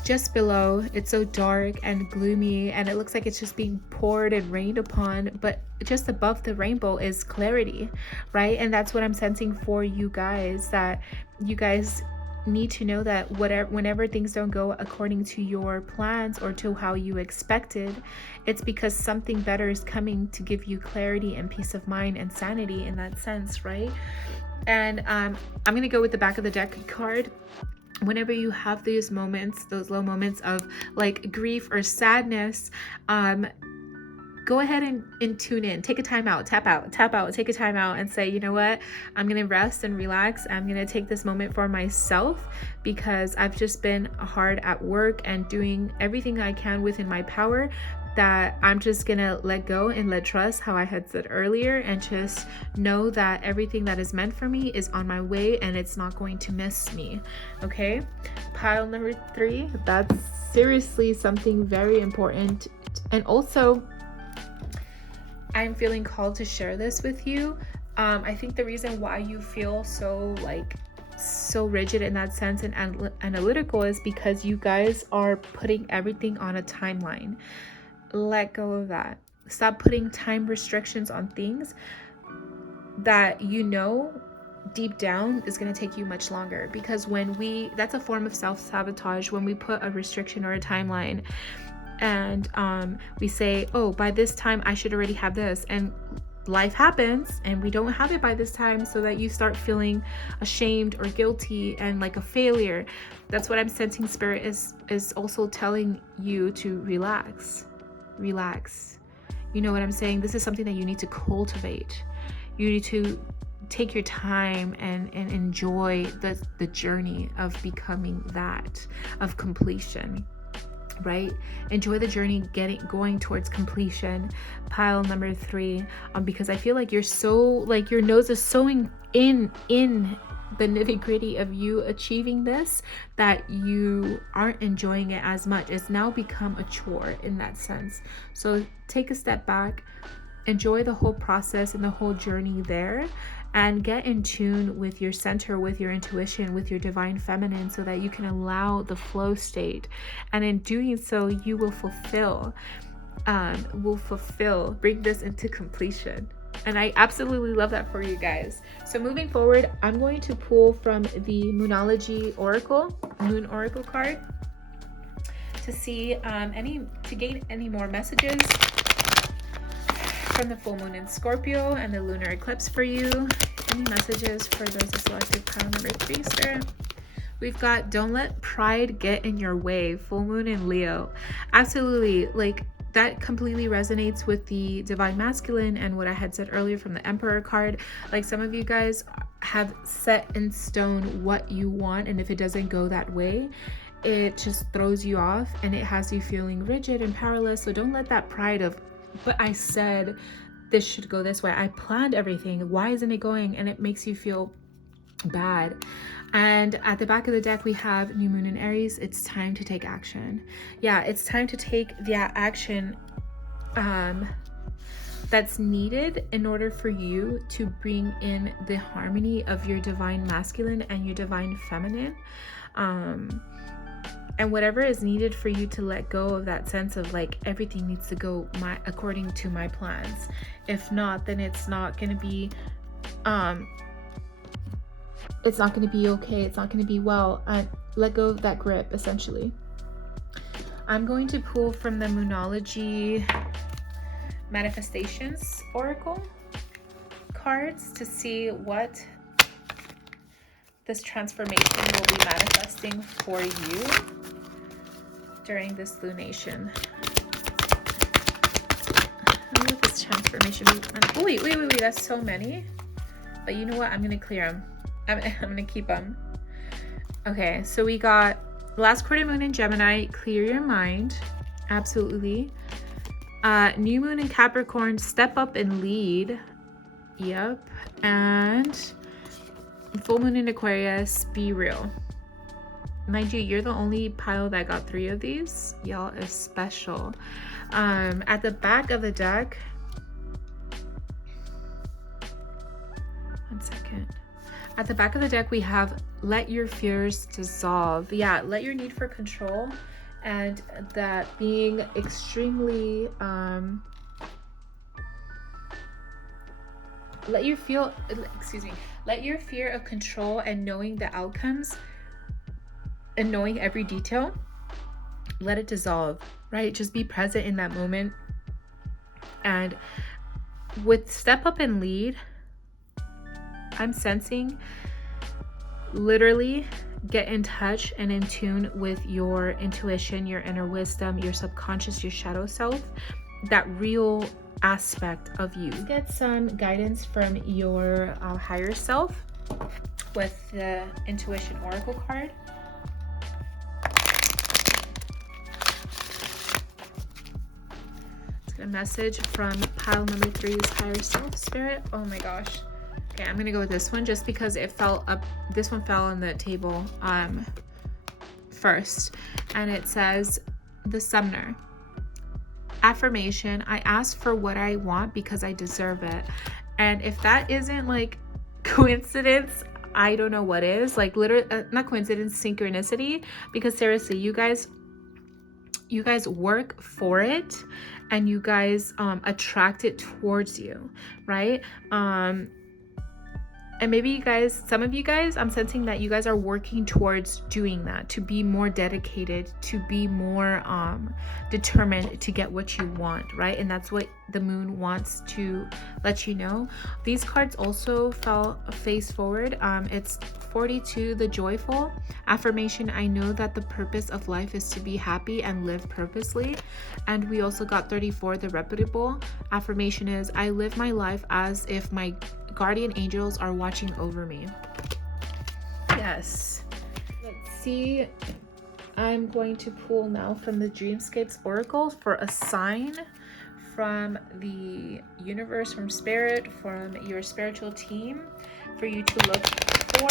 just below, it's so dark and gloomy and it looks like it's just being poured and rained upon, but just above the rainbow is clarity, right? And that's what I'm sensing for you guys, that you guys need to know that whenever things don't go according to your plans or to how you expected, it's because something better is coming to give you clarity and peace of mind and sanity in that sense, right? And I'm going to go with the back of the deck card. Whenever you have these moments, those low moments of like grief or sadness, go ahead and tune in, take a time out, tap out, take a time out and say, you know what, I'm going to rest and relax. I'm going to take this moment for myself because I've just been hard at work and doing everything I can within my power, that I'm just going to let go and let trust, how I had said earlier, and just know that everything that is meant for me is on my way and it's not going to miss me. Okay. Pile number 3, that's seriously something very important. And also, I'm feeling called to share this with you. I think the reason why you feel so rigid in that sense and analytical is because you guys are putting everything on a timeline. Let go of that. Stop putting time restrictions on things that you know deep down is going to take you much longer, because that's a form of self-sabotage when we put a restriction or a timeline and we say, oh, by this time I should already have this, and life happens and we don't have it by this time, so that you start feeling ashamed or guilty and like a failure. That's what I'm sensing. Spirit is also telling you to relax. You know what I'm saying? This is something that you need to cultivate. You need to take your time and enjoy the journey of becoming that, of completion, right? Enjoy the journey going towards completion. Pile number 3, because I feel like you're so, like, your nose is so in the nitty-gritty of you achieving this that you aren't enjoying it as much. It's now become a chore in that sense. So take a step back, enjoy the whole process and the whole journey there, and get in tune with your center, with your intuition, with your divine feminine, so that you can allow the flow state. And in doing so, you will bring this into completion. And I absolutely love that for you guys. So moving forward, I'm going to pull from the Moonology Oracle, Moon Oracle card, to see to gain any more messages from the full moon in Scorpio and the lunar eclipse for you. Any messages for those of selected pile number 3, Spirit? We've got don't let pride get in your way, full moon in Leo. Absolutely, like, that completely resonates with the divine masculine and what I had said earlier from the Emperor card. Like, some of you guys have set in stone what you want, and if it doesn't go that way, it just throws you off and it has you feeling rigid and powerless. So don't let that pride of, but I said this should go this way. I planned everything. Why isn't it going? And it makes you feel bad. And at the back of the deck, we have new moon in Aries. It's time to take action. Yeah, it's time to take the action that's needed in order for you to bring in the harmony of your divine masculine and your divine feminine. And whatever is needed for you to let go of that sense of like everything needs to go according to my plans. If not, then it's not going to be okay. It's not going to be well. Let go of that grip, essentially. I'm going to pull from the Moonology Manifestations Oracle cards to see what this transformation will be manifesting for you during this lunation. What this transformation be? Oh, wait, that's so many. But you know what? I'm going to clear them. I'm going to keep them. Okay, so we got last quarter moon in Gemini, clear your mind. Absolutely. New moon in Capricorn, step up and lead. Yep. And full moon in Aquarius, be real. Mind you, you're the only pile that got 3 of these. Y'all is special. At the back of the deck, one second. At the back of the deck, we have let your fears dissolve. Yeah, let your need for control and that being extremely let your fear of control and knowing the outcomes and knowing every detail, let it dissolve, right? Just be present in that moment. And with step up and lead, I'm sensing literally get in touch and in tune with your intuition, your inner wisdom, your subconscious, your shadow self, that real aspect of you. Get some guidance from your higher self with the Intuition Oracle card. Let's get a message from pile number 3's higher self spirit. Oh my gosh. Okay, I'm gonna go with this one just because it fell up. This one fell on the table first, and it says the Summoner. Affirmation: I ask for what I want because I deserve it. And if that isn't like coincidence, I don't know what is. Like literally, not coincidence, synchronicity. Because seriously, you guys work for it, and you guys attract it towards you, right? And maybe you guys, some of you guys, I'm sensing that you guys are working towards doing that, to be more dedicated, to be more determined to get what you want, right? And that's what the moon wants to let you know. These cards also fell face forward. It's 42, the joyful. Affirmation: I know that the purpose of life is to be happy and live purposely. And we also got 34, the reputable. Affirmation is: I live my life as if my guardian angels are watching over me. Yes. Let's see. I'm going to pull now from the Dreamscapes Oracle for a sign from the universe, from spirit, from your spiritual team, for you to look for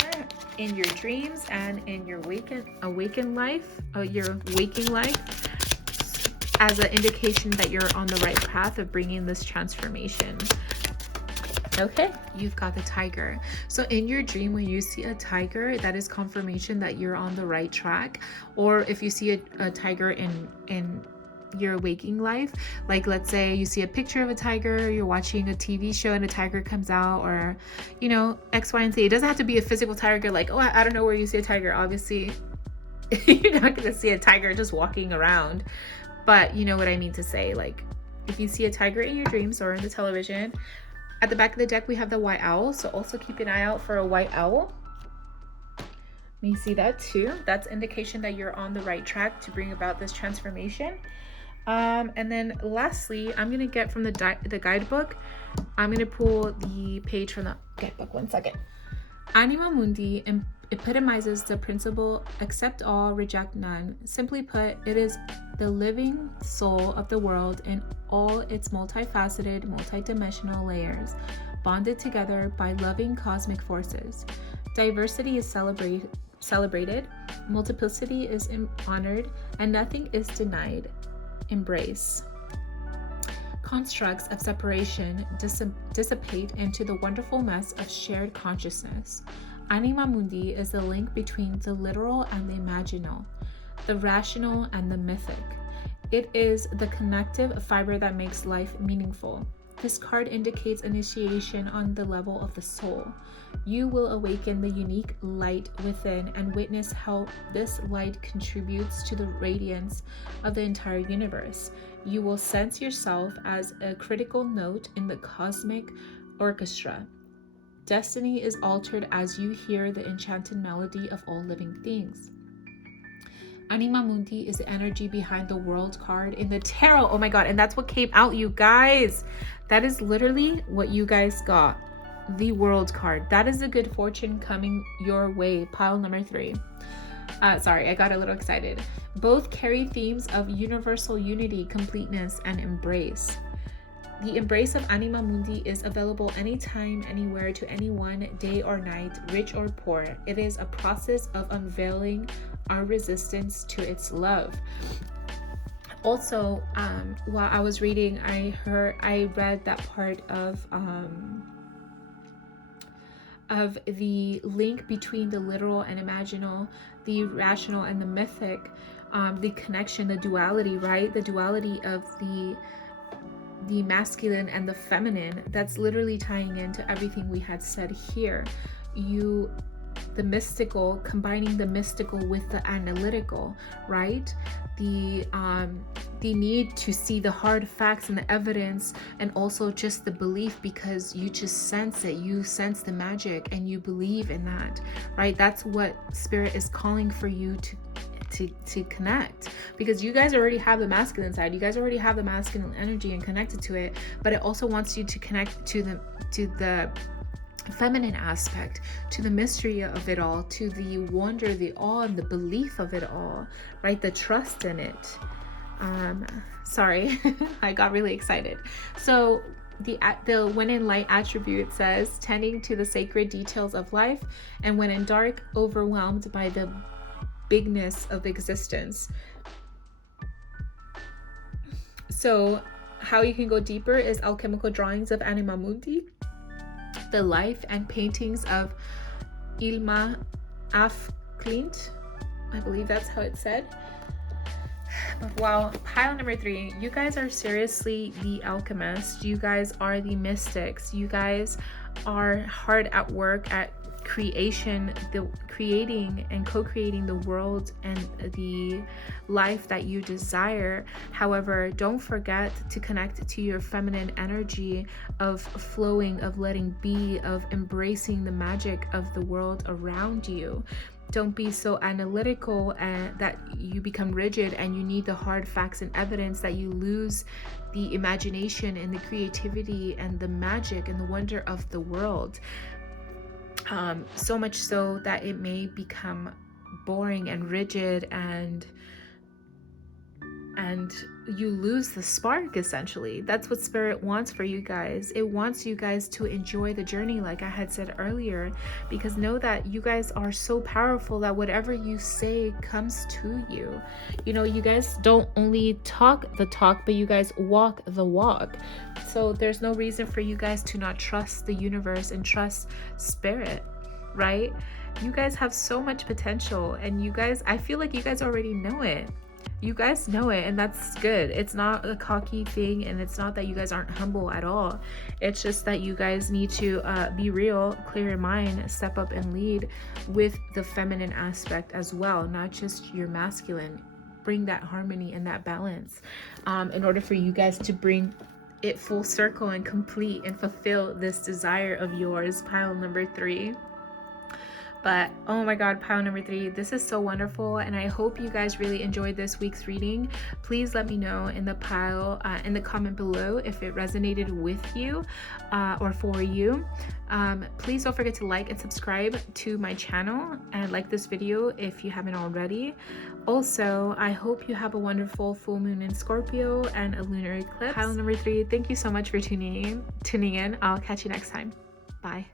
in your dreams and in your awakened life, your waking life, as an indication that you're on the right path of bringing this transformation. Okay, you've got the tiger. So in your dream, when you see a tiger, that is confirmation that you're on the right track. Or if you see a tiger in your waking life, like let's say you see a picture of a tiger, you're watching a TV show and a tiger comes out, or you know, X, Y, and Z. It doesn't have to be a physical tiger, like, oh, I don't know where you see a tiger. Obviously, you're not going to see a tiger just walking around. But you know what I mean to say. Like, if you see a tiger in your dreams or in the television, at the back of the deck, we have the white owl. So also keep an eye out for a white owl. You see that too. That's indication that you're on the right track to bring about this transformation. And then lastly, I'm going to get from the guidebook. I'm going to pull the page from the guidebook. One second. Anima Mundi epitomizes the principle, accept all, reject none. Simply put, it is the living soul of the world in all its multifaceted, multidimensional layers, bonded together by loving cosmic forces. Diversity is celebrated, multiplicity is honored, and nothing is denied. Embrace. Constructs of separation dissipate into the wonderful mess of shared consciousness. Anima mundi is the link between the literal and the imaginal, the rational and the mythic. It is the connective fiber that makes life meaningful. This card indicates initiation on the level of the soul. You will awaken the unique light within and witness how this light contributes to the radiance of the entire universe. You will sense yourself as a critical note in the cosmic orchestra. Destiny is altered as you hear the enchanted melody of all living things. Anima mundi is the energy behind the world card in the tarot. Oh my god, and that's what came out, you guys. That is literally what you guys got. The world card. That is a good fortune coming your way. Pile number 3. Sorry, I got a little excited. Both carry themes of universal unity, completeness, and embrace. The embrace of Anima mundi is available anytime, anywhere, to anyone, day or night, rich or poor. It is a process of unveiling our resistance to its love. Also, while I was reading, I read that part of the link between the literal and imaginal, the rational and the mythic, the connection, the duality, right? The duality of the masculine and the feminine. That's literally tying into everything we had said here. The mystical, combining the mystical with the analytical, right? The need to see the hard facts and the evidence, and also just the belief, because you just sense it. You sense the magic and you believe in that, right? That's what Spirit is calling for you to connect, because you guys already have the masculine side. You guys already have the masculine energy and connected to it, but it also wants you to connect to the feminine aspect, to the mystery of it all, to the wonder, the awe, and the belief of it all, right? The trust in it. Sorry, I got really excited. So the when in light attribute says tending to the sacred details of life, and when in dark, overwhelmed by the bigness of existence. So how you can go deeper is alchemical drawings of Anima mundi, the life and paintings of Ilma af Klint. I believe that's how it's said. But wow, pile number 3, you guys are seriously the alchemists. You guys are the mystics. You guys are hard at work at creating and co-creating the world and the life that you desire. However, don't forget to connect to your feminine energy of flowing, of letting be, of embracing the magic of the world around you. Don't be so analytical and that you become rigid and you need the hard facts and evidence, that you lose the imagination and the creativity and the magic and the wonder of the world. So much so that it may become boring and rigid, and you lose the spark. Essentially, that's what Spirit wants for you guys. It wants you guys to enjoy the journey, like I had said earlier, because know that you guys are so powerful that whatever you say comes to you. You know, you guys don't only talk the talk, but you guys walk the walk. So there's no reason for you guys to not trust the universe and trust Spirit, right? You guys have so much potential, and you guys, I feel like you guys already know it. You guys know it, and that's good. It's not a cocky thing, and it's not that you guys aren't humble at all. It's just that you guys need to be real, clear your mind, step up and lead with the feminine aspect as well, not just your masculine. Bring that harmony and that balance in order for you guys to bring it full circle and complete and fulfill this desire of yours. Pile number 3. But oh my god, pile number 3, this is so wonderful, and I hope you guys really enjoyed this week's reading. Please let me know in the pile, in the comment below, if it resonated with you or for you. Please don't forget to like and subscribe to my channel, and like this video if you haven't already. Also, I hope you have a wonderful full moon in Scorpio and a lunar eclipse. Pile number 3, thank you so much for tuning in. I'll catch you next time. Bye.